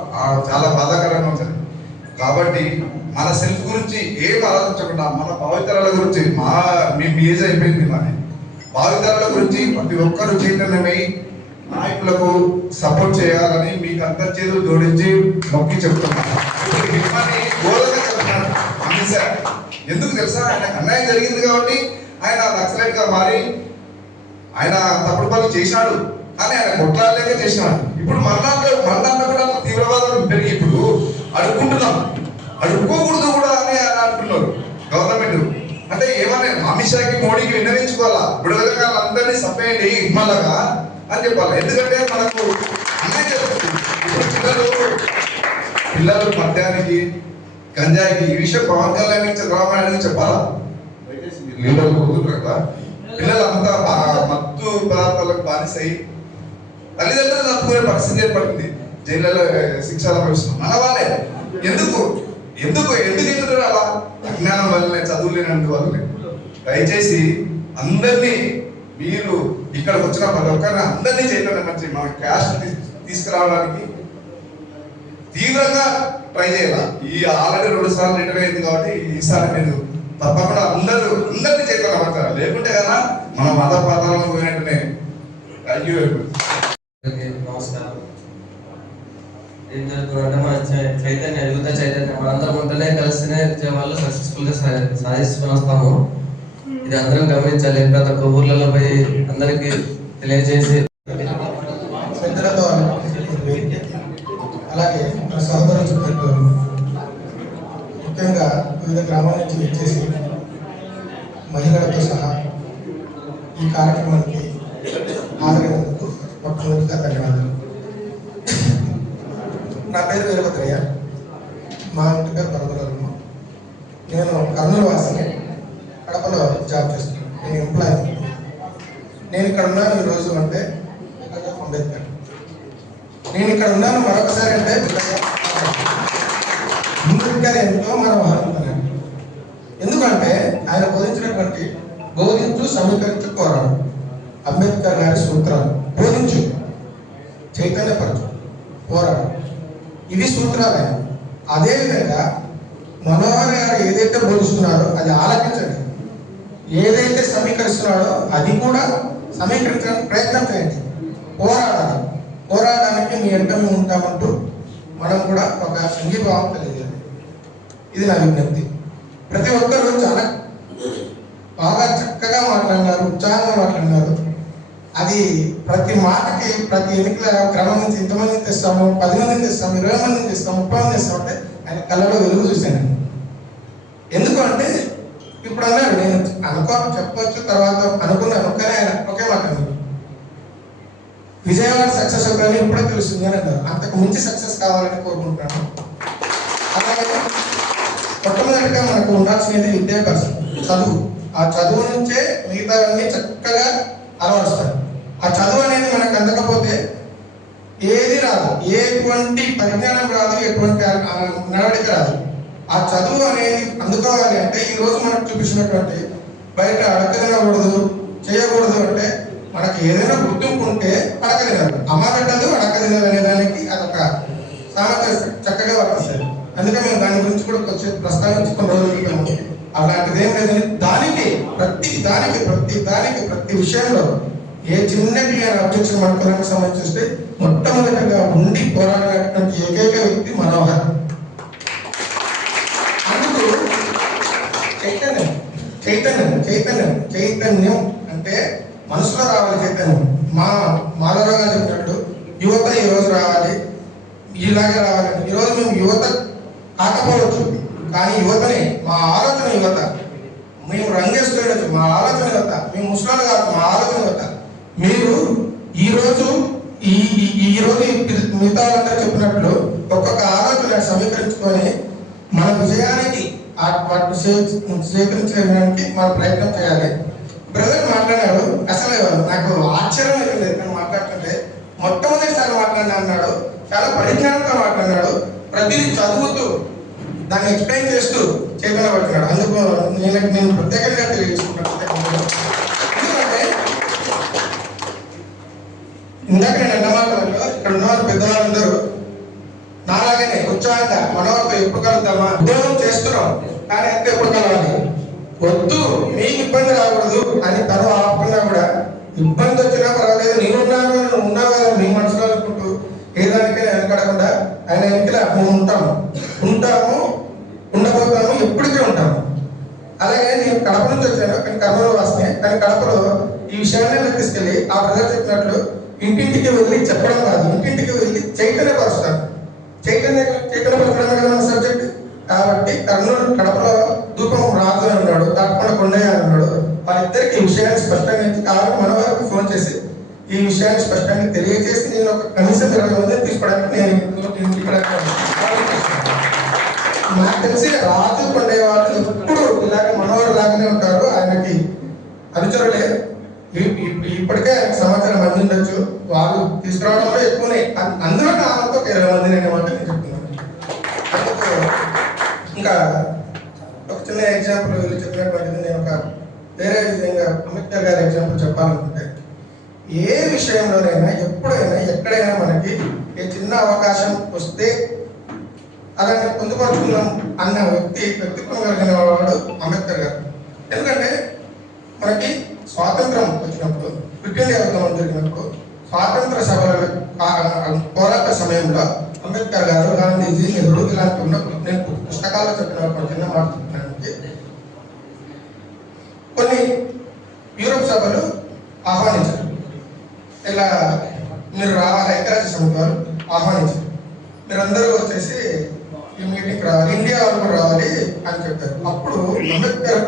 చాలా బాధాకరంగా ఉంటుంది. కాబట్టి మన సెల్ఫ్ గురించి ఏం ఆలోచించకుండా మన భావితరాల గురించి మీ ఏజ్ అయిపోయింది, మరి భావితరాల గురించి ప్రతి ఒక్కరు చైతన్యమై నాయకులకు సపోర్ట్ చేయాలని మీకు అందరి చేతులు జోడించి మొక్కి చెప్తున్నాను. గోలుగా చెప్తున్నాను అమిత్ షా. ఎందుకు తెలుసా? ఆయనకు అన్యాయం జరిగింది కాబట్టి ఆయన నక్సలైట్ గా మారి ఆయన తప్పుడు పనులు చేసినాడు, కానీ ఆయన కొట్లాడలేక చేసినాడు. ఇప్పుడు మన దాంట్లో కూడా తీవ్రవాదం పెరిగి ఇప్పుడు అడుక్కోకూడదు కూడా అని ఆయన అంటున్నారు గవర్నమెంట్. అంటే ఏమన్నా అమిత్ షాకి మోడీకి విన్నవించుకోవాలా, విడుదల అందరినీ సపేయండి ఇమ్మలాగా అని చెప్పాలి. ఎందుకంటే మనకు అన్యాయం జరుగుతుంది. ఇప్పుడు పిల్లలు మద్యానికి గంజాయికి ఈ విషయం పవన్ కళ్యాణ్ చంద్రబాబు చెప్పాలా? లీడర్లు కూతురు కదా, పిల్లలంతా మత్తు పదార్థాలకు బానిసై తల్లిదండ్రులు తప్పుకునే పరిస్థితి ఏర్పడుతుంది. జైళ్ళలో శిక్ష అనుభవిస్తున్నాం మన వాళ్ళే. ఎందుకు అలా? అజ్ఞానం వల్లనే, చదువు లేనందు వల్లనే. దయచేసి అందరినీ మీరు ఇక్కడికి వచ్చిన ప్రతి ఒక్కరిని అందరినీ చైతన్యపరిచి మన క్యాష్ తీసుకురావడానికి తీవ్రంగా ట్రై చేయాలి. ఈ ఆల్రెడీ 2 సార్లు రిటర్న్ అయింది కాబట్టి ఈసారి మీరు తప్పకుండా అందరినీ చైతన్యపరచాలి. లేకుంటే కదా మన మత పాతాలను పోయినట్టునే. Thank you very much. నమస్కారం. ఏం జరుగుతుందంటే మన చైతన్య యువత చైతన్యం మనందరం ఉంటేనే కలిస్తేనే వాళ్ళు సక్సెస్ఫుల్ గా సాధిస్తూ వస్తాము. ఇది అందరం గమనించాలి. ప్రతి ఒక్క ఊర్లలో పోయి అందరికి తెలియజేసి పెద్దలతో అలాగే మన సహోదరులు చెప్పినట్టు ముఖ్యంగా వివిధ గ్రామాల నుంచి వచ్చేసి మహిళలతో సహా ఈ కార్యక్రమానికి హాజరైనందుకు మొట్టమొదటిగా ధన్యవాదాలు. నా పేరు వీరభద్రయ్య, మా ఇంటి పేరు పరమరమ్మ. నేను కర్నూలు వాసిని, కడపలో జాబ్ చేస్తున్నాను. నేను ఎంప్లాయీ. నేను ఇక్కడ ఉన్నాను ఈరోజు అంటే అంబేద్కర్. నేను ఇక్కడ ఉన్నాను మరొకసారి అంటే అంబేద్కర్ ఎంతో మనం ఆనందం. ఎందుకంటే ఆయన బోధించినటువంటి బోధించు సమీకరించు కోరాడు అంబేద్కర్ గారి సూత్రాలు. బోధించు, చైతన్యపరచు, పోరాడు, ఇవి సూత్రాలు. అదేవిధంగా మనోహర్ గారు ఏదైతే బోధిస్తున్నారో అది ఆలకించండి. ఏదైతే సమీకరిస్తున్నాడో అది కూడా సమీకరించడానికి ప్రయత్నం చేయండి. పోరాడడానికి మీ వెంట మేము ఉంటామంటూ మనం కూడా ఒక సంఘీభావం తెలియజేయాలి. ఇది నా విజ్ఞప్తి. ప్రతి ఒక్కరూ చాలా బాగా చక్కగా మాట్లాడినారు, ఉత్సాహంగా మాట్లాడినారు. అది ప్రతి మాటకి ప్రతి ఎన్నికల క్రమం నుంచి ఇంతమందిని తెస్తాము, 10 మందిని తెస్తాము, 20 మందిని తెస్తాము, 30 మంది తెస్తాము అంటే ఆయన కళ్ళలో వెలుగు చూశాను. ఎందుకు అంటే ఇప్పుడు అన్నాడు, నేను చెప్పవచ్చు తర్వాత అనుకున్నాను, కానీ ఆయన ఒకే మాట అన్నారు, విజయవాడ సక్సెస్ అవుతానని ఇప్పుడే తెలుస్తుంది అని అన్నారు. అంతకు మించి సక్సెస్ కావాలని కోరుకుంటున్నాను. అలాగే మొట్టమొదటిగా మనకు ఉండాల్సినది విద్యాభ్యాసం, చదువు. ఆ చదువు నుంచే మిగతావన్నీ చక్కగా అలవరుస్తాయి. ఆ చదువు అనేది మనకు అందకపోతే ఏది రాదు, ఎటువంటి పరిజ్ఞానం రాదు, ఎటువంటి నడవడిక రాదు. ఆ చదువు అనేది అందుకోవాలి అంటే ఈ రోజు మనకు చూపించినటువంటి బయట అడక తినకూడదు, చేయకూడదు అంటే మనకు ఏదైనా గుర్తింపు ఉంటే అడక తినాలి. అమ్మ పెట్టదు, అడక తినాలి అనే దానికి అదొక సామెత చక్కగా వర్తిస్తాయి. అందుకే మేము దాని గురించి కూడా కొంచెం ప్రస్తావించి కొన్ని రోజులు చెప్పాము. అలాంటిది ఏం లేదని ప్రతి విషయంలో ఏ చిన్నటి అబ్జెక్షన్ మన కులానికి సంబంధించి మొట్టమొదటిగా ఉండి పోరాడినటువంటి ఏకైక వ్యక్తి మనోహర్. అందుకు చైతన్యం అంటే మనసులో రావాలి చైతన్యం. మాధవరావు గారు చెప్పినట్టు యువత ఈరోజు రావాలి, ఇలాగే రావాలి. ఈరోజు మేము యువత కాకపోవచ్చు, కానీ యువతనే మా ఆలోచన యువత. మేము రంగేసుకోవచ్చు, మా ఆలోచన యువత. మేము ముసలాలు కాదు, మా ఆలోచన యువత. మీరు ఈరోజు మిగతా వాళ్ళందరూ చెప్పినట్లు ఒక్కొక్క ఆలోచన సమీకరించుకొని మన విజయానికి వాటిని సేకరించడానికి మనం ప్రయత్నం చేయాలి. బ్రదర్ మాట్లాడాడు, అసలు నాకు ఆశ్చర్యం అయిపోయింది నేను మాట్లాడుతుంటే. మొట్టమొదటిసారి మాట్లాడినా అన్నాడు, చాలా పరిజ్ఞానంతో మాట్లాడినాడు, ప్రతిదీ చదువుతూ దాన్ని ఎక్స్ప్లెయిన్ చేస్తూ చైతన్య పడుతున్నాడు. అందుకు నేను ప్రత్యేకంగా తెలియజేసుకుంటాను. ఎందుకంటే ఇందాక నేను అన్న మాటలలో ఇక్కడ ఉన్నవారు పెద్దవాళ్ళందరూ నాలాగనే ఉత్సాహంగా మనవాళ్ళతో ఎప్పుడు కలుద్దామా, ఉద్యోగం చేస్తున్నాం కానీ ఎంత ఎప్పుడు కలవాలి, వద్దు మీకు ఇబ్బంది రాకూడదు అని తను ఆపకుండా కూడా ఇబ్బంది వచ్చినా పర్వాలేదు, నేను ఉన్నావు కదా మీ మనసులో అనుకుంటూ ఏదానికైనా వెనకడకుండా ఆయన వెనకలా మేము ఉంటాము ఉండబోతాము, ఎప్పటికీ ఉంటాము. అలాగే నేను కడప నుంచి వచ్చాను, కానీ కర్నూలు వాసనే, కానీ కడపలో ఈ విషయాన్ని తీసుకెళ్ళి ఆ బ్రదర్ చెప్పినట్లు ఇంటింటికి వెళ్ళి చెప్పడం కాదు, ఇంటింటికి వెళ్ళి చైతన్యపరుస్తాను. చైతన్యపరచడమే కదా మన సబ్జెక్ట్. కాబట్టి కర్నూలు కడపలో ధూపం రాజు అని ఉన్నాడు, తాటకొండ కొండయ్య అని ఉన్నాడు. వాళ్ళిద్దరికి ఈ విషయాన్ని స్పష్టంగా కాబట్టి మన వారికి ఫోన్ చేసి ఈ విషయాన్ని స్పష్టంగా తెలియజేసి నేను ఒక కనీసం 20 మందిని తీసుకోవడానికి నేను ఇక్కడ నాకు తెలిసి రాజు కొండయ్య వాళ్ళు ఎప్పుడు ఇలాగ మనవారు లాగానే ఉంటారు. ఆయనకి అనుచరులే. ఇప్పటికే ఆయనకు సమాచారం మంది ఉండొచ్చు, వాళ్ళు తీసుకురావడంలో ఎక్కువనే. అందులో నాతో 20 మంది అనేమాట నేను చెప్తున్నాను. అందుకు ఇంకా ఒక చిన్న ఎగ్జాంపుల్ వీళ్ళు చెప్పినటువంటిది నేను ఒక వేరే విధంగా అంబేద్కర్ గారి ఎగ్జాంపుల్ చెప్పాలనుకుంటే, ఏ విషయంలోనైనా ఎప్పుడైనా ఎక్కడైనా మనకి ఏ చిన్న అవకాశం వస్తే అలాంటి పొందుపరుచుకుందాం అన్న వ్యక్తిత్వం కలిగిన వాడు అంబేద్కర్ గారు. ఎందుకంటే మనకి స్వాతంత్రం వచ్చినప్పుడు, క్విట్ ఇండియా ఉద్యమం జరిగినప్పుడు, స్వాతంత్ర సభల పోరాట సమయంలో అంబేద్కర్ గారు, గాంధీజీ, నెహ్రూ ఇలాంటి ఉన్నప్పుడు నేను పుస్తకాల్లో చెప్పినప్పుడు చిన్న మాట్లాడుతున్నానికి కొన్ని యూరోప్ సభలు ఆహ్వానించారు. ఇలా మీరు రావాలి, ఐక్యరాజ్య సమితి వారు ఆహ్వానించారు, మీరందరూ వచ్చేసి ఈ మీటింగ్కి రావాలి, ఇండియా వాళ్ళు కూడా రావాలి అని చెప్పారు. అప్పుడు అంబేద్కర్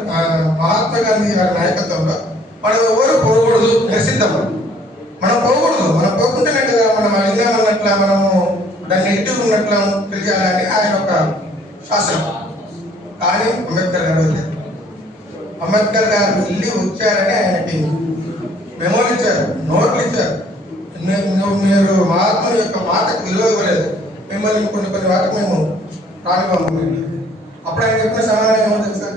మహాత్మా గాంధీ గారి నాయకత్వంలో మనం ఎవరు పోకూడదు, నిరసిద్దాం, మనం పోకూడదు, మనం పోకుంటేనే కదా మనం అన్నట్లా మనము దాన్ని నెగిటివ్ ఉన్నట్లా తెలియాలని ఆయన ఒక శాసనం. కానీ అంబేద్కర్ గారు వచ్చారని ఆయనకి మెమోలు ఇచ్చారు, నోట్లు ఇచ్చారు. మీరు మహాత్ముని యొక్క మాటకు విలువ ఇవ్వలేదు, మిమ్మల్ని కొన్ని వాటికి మేము రానివ్వము. అప్పుడు ఆయన చెప్పిన సమాధానం ఏమో తెలుసా?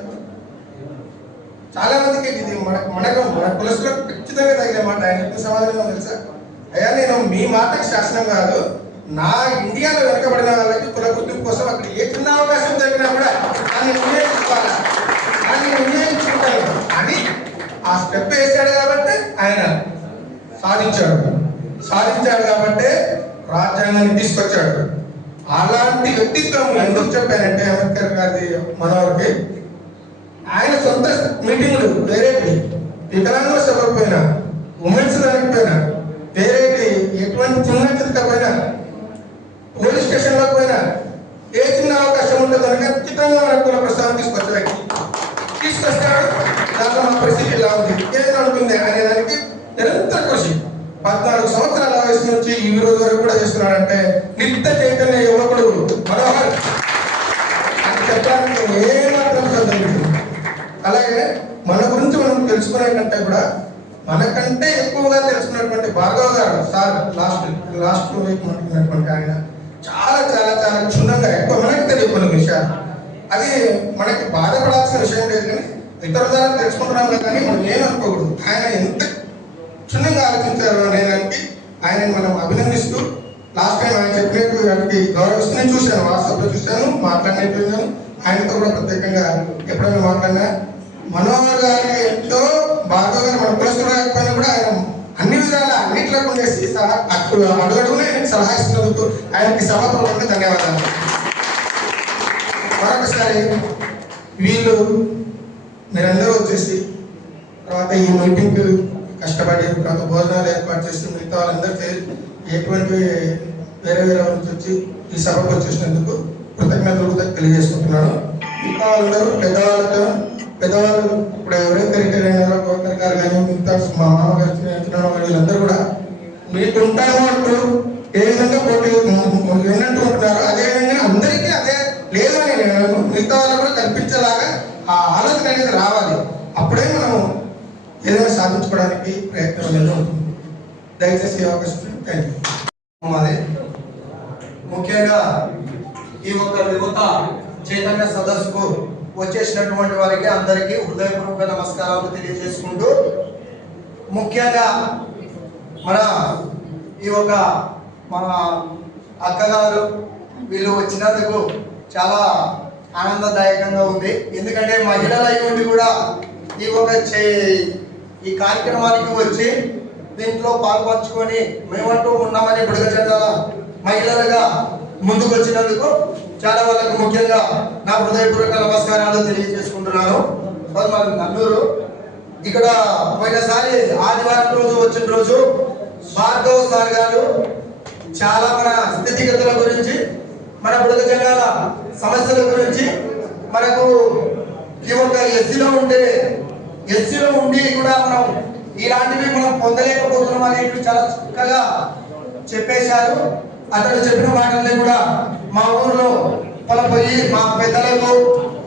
చాలా మందికి ఇది మన కులసులకు ఖచ్చితంగా తగిన మాట. ఆయన చెప్పిన సమాధానం ఏమో తెలుసా? అయ్యా, నేను మీ మాటకు శాసనం కాదు, నా ఇండియాలో వెనకబడిన వాళ్ళకి కుల గుర్తింపు కోసం అక్కడ ఏ చిన్న అవకాశం జరిగినా కూడా దాన్ని వినియోగించుకుంటాను అని ఆ స్టెప్ వేసాడు. కాబట్టి ఆయన సాధించాడు కాబట్టి రాజ్యాంగాన్ని తీసుకొచ్చాడు. అలాంటి వ్యక్తిత్వం ఎందుకు చెప్పానంటే అంబేద్కర్ గారి మనవరికి ఆయన సొంత మీటింగ్లు వేరేటి, వికలాంగుల సభకు పోయినా, ఉమెన్స్ దానికి పోయినా, వేరేటి ఎటువంటి చిన్న చిత్తకపోయినా, పోలీస్ స్టేషన్లో పోయినా, ఏ చిన్న అవకాశం ఉంటుందో ఖచ్చితంగా మన కుల ప్రస్తావన తీసుకొస్తాడు. దాంట్లో మా పరిస్థితి ఇలా ఉంది, ఏదైనా ఉంటుంది అనేదానికి నిరంతర కృషి. 14 సంవత్సరాల వయసు నుంచి ఈ రోజు వరకు కూడా చేస్తున్నాడంటే నిత్య చైతన్య యువకుడు మనోహర్ అని చెప్పడానికి ఏమాత్రం సందేహం. అలాగే మన గురించి మనం తెలుసుకునే కంటే కూడా మనకంటే ఎక్కువగా తెలుసుకున్నటువంటి భార్గవ్ గారు సార్ లాస్ట్ వీక్ మాట్లాడినటువంటి ఆయన చాలా చాలా చాలా క్షుణ్ణంగా ఎక్కువ మనకి తెలియదు కొన్ని విషయాలు. అది మనకి బాధపడాల్సిన విషయం లేదు, కానీ ఇతర ద్వారా తెలుసుకుంటున్నాం కానీ మనం ఏమనుకోకూడదు. ఆయన ఎంత క్షుణ్ణంగా ఆలోచించారు అనేదానికి ఆయనని మనం అభినందిస్తూ లాస్ట్ టైం ఆయన చెప్పినట్టు వాటికి గౌరవిస్తూ నేను చూశాను, వాట్సాప్లో చూశాను, మాట్లాడినట్టు విన్నాను. ఆయనతో కూడా ప్రత్యేకంగా ఎప్పుడైనా మాట్లాడినా మనోహర్ గారికి ఎంతో భార్గవ్ గారు మన కులస్తులు రాకపోయినా కూడా ఆయన అన్ని విధాల అన్నిట్లో ఉండేసి అడుగడుగునే సలహా ఇస్తున్నందుకు ఆయనకి సభాపూర్వకంగా ధన్యవాదాలు. మరొకసారి వీళ్ళు మీరందరూ వచ్చేసి తర్వాత ఈ మీటింగ్ కష్టపడి తర్వాత భోజనాలు ఏర్పాటు చేసి మిగతా వాళ్ళందరూ ఎటువంటి వేరే వేరే నుంచి వచ్చి ఈ సభకు వచ్చేసినందుకు కృతజ్ఞతలు తెలియజేసుకుంటున్నాను. మిగతా వాళ్ళందరూ పెద్దవాళ్ళు ఇప్పుడు ఎవరైతే రిటైర్ అయినారో గవర్నర్ గారు కానీ మిగతా మా మామగారు వీళ్ళందరూ కూడా మీకు ఉంటాము అంటూ ఏ విధంగా పోటీ విన్నట్టు ఉంటున్నారో అదేవిధంగా అందరికీ అదే లేదు అని నేను మిగతా వాళ్ళు కూడా కల్పించేలాగా ఆ ఆలోచన అనేది రావాలి. అప్పుడే మనం ఏదైనా సాధించుకోవడానికి ప్రయత్నం అనేది ఉంటుంది. దయచేసి ఈ అవకాశం థ్యాంక్ యూ. మాది ముఖ్యంగా ఈ ఒక్క యువత చైతన్య సదస్సుకు వచ్చేసినటువంటి వారికి అందరికీ హృదయపూర్వక నమస్కారాలు తెలియజేసుకుంటూ, ముఖ్యంగా మన ఈ ఒక మన అక్కగారు వీళ్ళు వచ్చినందుకు చాలా ఆనందదాయకంగా ఉంది. ఎందుకంటే మహిళల యువతి కూడా ఈ ఒక ఈ కార్యక్రమానికి వచ్చి దీంట్లో పాల్పంచుకొని మేమంటూ ఉన్నామని బుడగజెండాల మహిళలుగా ముందుకు వచ్చినందుకు చాలా వాళ్ళకు ముఖ్యంగా నా హృదయపూర్వక నమస్కారాలు తెలియజేసుకుంటున్నాను. మన నల్లూరు ఇక్కడ పోయినసారి ఆదివారం రోజు వచ్చిన రోజు భార్గవ్ సార్ గారు చాలా మన స్థితిగతుల గురించి, మన బుడగజెండాల సమస్యల గురించి, మనకు ఈ ఒక ఎస్సీలో ఉండి కూడా మనం ఇలాంటివి మనం పొందలేకపోతున్నాం అనేవి చాలా చక్కగా చెప్పేశారు. అతడు చెప్పిన మాటల్ని కూడా మా ఊర్లో పోయి మా పెద్దలకు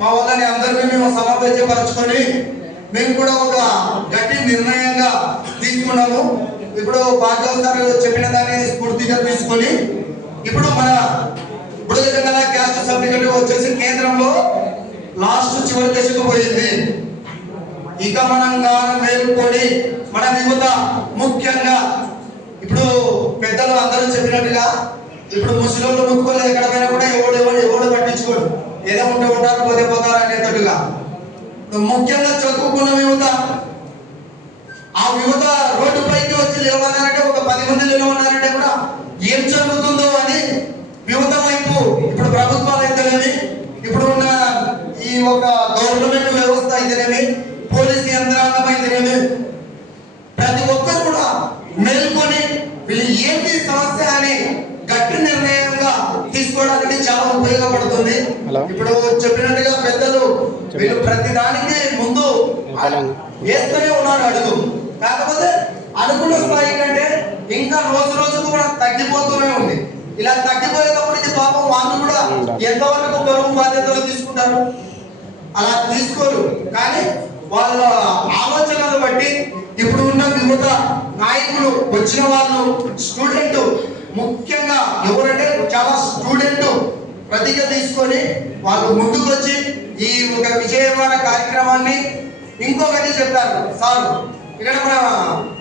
మా వాళ్ళని అందరినీ మేము సమావేశపరచుకొని మేము కూడా ఒక గట్టి నిర్ణయంగా తీసుకున్నాము. ఇప్పుడు భార్గవ్ గారు చెప్పిన దాన్ని స్ఫూర్తిగా తీసుకొని ఇప్పుడు మన బుడగజెండాల క్యాస్ట్ సర్టిఫికెట్ వచ్చేసి కేంద్రంలో లాస్ట్ చివరి దశకు పోయింది. ఇక మనం మేలుకొని మన యువత ముఖ్యంగా ఇప్పుడు పెద్దలు అందరూ చెప్పినట్టుగా ఇప్పుడు ముస్లింలు ముక్కులు ఎక్కడైనా కూడా ఎవడు పట్టించుకోడు, ఏదో ఉంటే ఉంటారు పోతే పోతారు అనేటట్టుగా ముఖ్యంగా చదువుకున్న యువత, ఆ యువత రోడ్డు పైకి వచ్చి లేవన్నారంటే ఒక 10 మంది లేవన్నారంటే కూడా ఏం జరుగుతుందో అని యువత వైపు ఇప్పుడు ప్రభుత్వాలు అయితేనేమి, ఇప్పుడు ఉన్న ఈ ఒక గవర్నమెంట్ వ్యవస్థ అయితేనేమి, పోలీస్ యంత్రాంగం అయితేనేమి, ప్రతి ఒక్కరు కూడా మేల్కొని వీళ్ళు ఏంటి సమస్య అని గట్టి నిర్ణయంగా తీసుకోవడానికి చాలా ఉపయోగపడుతుంది. ఇప్పుడు చెప్పినట్టుగా పెద్దలు వీళ్ళు ప్రతి దానికి ముందు వేస్తూనే ఉన్నారు అడుగు. కాకపోతే అనుకున్న స్థాయి కంటే ఇంకా రోజు రోజుకు కూడా తగ్గిపోతూనే ఉంది. ఇలా తగ్గిపోయేటప్పటికి పాపం వాళ్ళు కూడా ఎంతవరకు బరువు బాధ్యతలు తీసుకుంటారు, అలా తీసుకోరు. కానీ వాళ్ళ ఆలోచనలు బట్టి ఇప్పుడు ఉన్న యువత నాయకులు వచ్చిన వాళ్ళు స్టూడెంట్ ముఖ్యంగా ఎవరంటే చాలా స్టూడెంట్ ప్రతిజ్ఞ తీసుకొని వాళ్ళు ముందుకు వచ్చి ఈ ఒక విజయవాడ కార్యక్రమాన్ని ఇంకొకటి చెప్పారు సార్. ఇక్కడ మన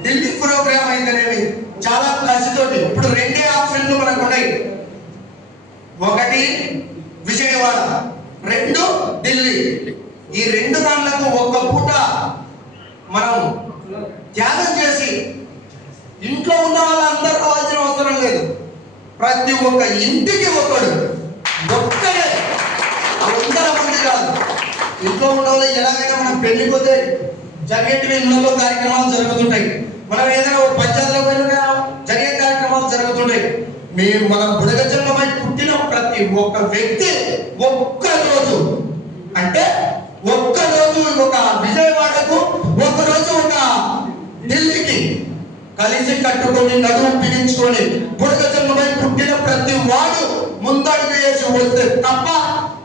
ఢిల్లీ ప్రోగ్రామ్ అయితేనేమి చాలా కసితోటి ఇప్పుడు 2 ఆప్షన్లు మనకు ఉన్నాయి. ఒకటి విజయవాడ, 2 ఢిల్లీ. ఈ 2 దాంట్లకు ఒక్క పూట మనం త్యాగం చేసి ఇంట్లో ఉన్న వాళ్ళందరూ రావాల్సిన అవసరం లేదు. ప్రతి ఒక్క ఇంటికి ఒక్కడే 100 మంది కాదు. ఇంట్లో ఉన్న వాళ్ళు ఎలాగైనా మనం పెళ్లిపోతే జరిగేటివి ఇళ్ళలో కార్యక్రమాలు జరుగుతుంటాయి. మనం ఏదైనా పంచాయతీలో పోయినా జరిగే కార్యక్రమాలు జరుగుతుంటాయి. మన బుడగజెండమై పుట్టిన ప్రతి ఒక్క వ్యక్తి ఒక్కరోజు అంటే ఒక్కరోజు ఒక విజయవాడకు, ఒక్కరోజు ఒక ఢిల్లీకి కలిసి కట్టుకొని నడుము పిగించుకొని బుడగజెండమై పుట్టిన ప్రతి వాడు ముందడుగు వేసి వస్తే తప్ప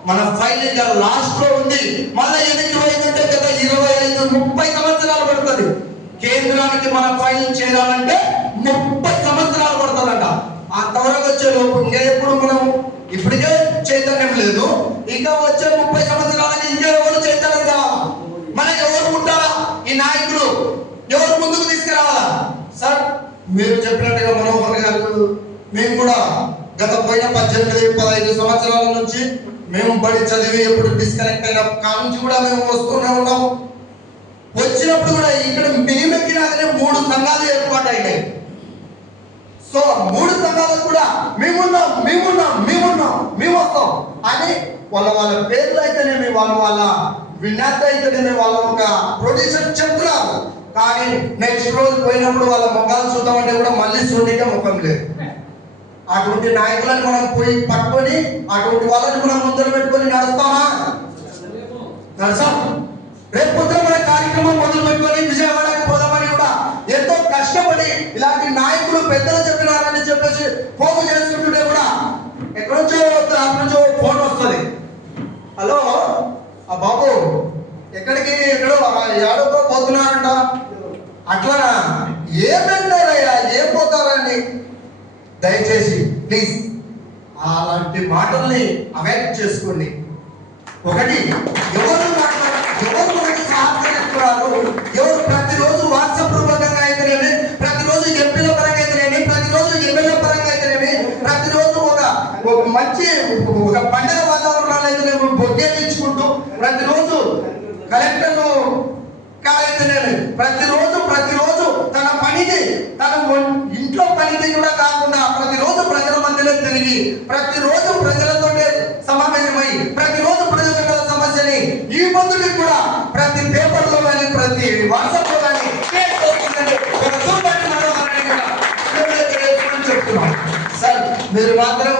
మన ఫైల్ ఇంకా లాస్ట్ లో ఉంది. మళ్ళీ ఎన్నిక పోయిందంటే గత 25-30 సంవత్సరాలు పడుతుంది. కేంద్రానికి మన ఫైల్ చేరాలంటే 30 సంవత్సరాలు పడుతుందంట. అంతవరకు వచ్చే లోపు ఇంకా ఎప్పుడు మనం ఇప్పటికే చైతన్యం లేదు, ఇంకా వచ్చే 30 సంవత్సరాలకి ఇంకా ఎవరు చైతన్యం కావాలా? మన ఎవరు ఉంటారా? ఈ నాయకులు ఎవరు ముందుకు తీసుకురావాలా? సార్ మీరు చెప్పినట్టుగా మనోహర్ గారు మేము కూడా గత పోయిన 18-15 సంవత్సరాల నుంచి మేము బడి చదివి ఎప్పుడు డిస్కనెక్ట్ అయిన కాడ నుంచి కూడా మేము వస్తూనే ఉన్నాము. వచ్చినప్పుడు కూడా ఇక్కడ మేము ఎక్కినాకనే 3 సంఘాలు ఏర్పాటైనాయి. సో 3 సంఘాలకు కూడా మేము వస్తాం అని వాళ్ళ పేర్లు అయితేనేమి, వాళ్ళ విజ్ఞాత అయితేనేమి, వాళ్ళ ఒక ప్రొడ్యూసర్ చెప్తున్నారు. కానీ నెక్స్ట్ రోజు పోయినప్పుడు వాళ్ళ ముఖాలు చూద్దామంటే కూడా మళ్ళీ చూడగా ముఖం లేదు. అటువంటి నాయకులను మనం పోయి పట్టుకొని అటువంటి వాళ్ళని మనం ముందర పెట్టుకొని నడుస్తామా? నడుస్తాం. రేపు పొద్దున మన కార్యక్రమం మొదలు పెట్టుకొని విజయవాడకి పోదామని కూడా ఎంతో కష్టపడి ఇలాంటి నాయకులు పెద్దలు చెప్పినారని చెప్పేసి ఫోన్ చేసుకుంటుంటే కూడా ఎక్కడి నుంచో ఫోన్ వస్తుంది. హలో ఆ బాబు ఎక్కడో ఏడో పోతున్నారంట. అట్లా ఏం వెళ్తారయ్యా, ఏం పోతారని దయచేసి ప్లీజ్ అలాంటి మాటల్ని అవాయిడ్ చేసుకోండి. ఒకటి, ఎవరు మనకి సహకరిస్తున్నారు, ఎవరు ప్రతిరోజు వాట్సాప్ రూపకంగా అయితేనేమి, ప్రతిరోజు ఎంపీల పరంగా అయితేనేమి, ప్రతిరోజు ఎమ్మెల్యే పరంగా అయితేనేమి, ప్రతిరోజు ఒక మంచి ఒక పండుగ వాతావరణాలు అయితేనేమి బొగ్గేలు ఇచ్చుకుంటూ ప్రతిరోజు కలెక్టర్ కాదైతేనేమి ప్రతిరోజు తన పనికి, తన ఇంట్లో పనికి కూడా కాకుండా ప్రతిరోజు ప్రజల మధ్యలో తిరిగి ప్రతిరోజు ప్రజలతో సమావేశమై ప్రతిరోజు ప్రజల సమస్యని ఈ పొద్దుకి కూడా ప్రతి పేపర్లో కానీ ప్రతి వాట్సాప్ లో కానీ చెప్తున్నాం. సార్ మీరు మాత్రం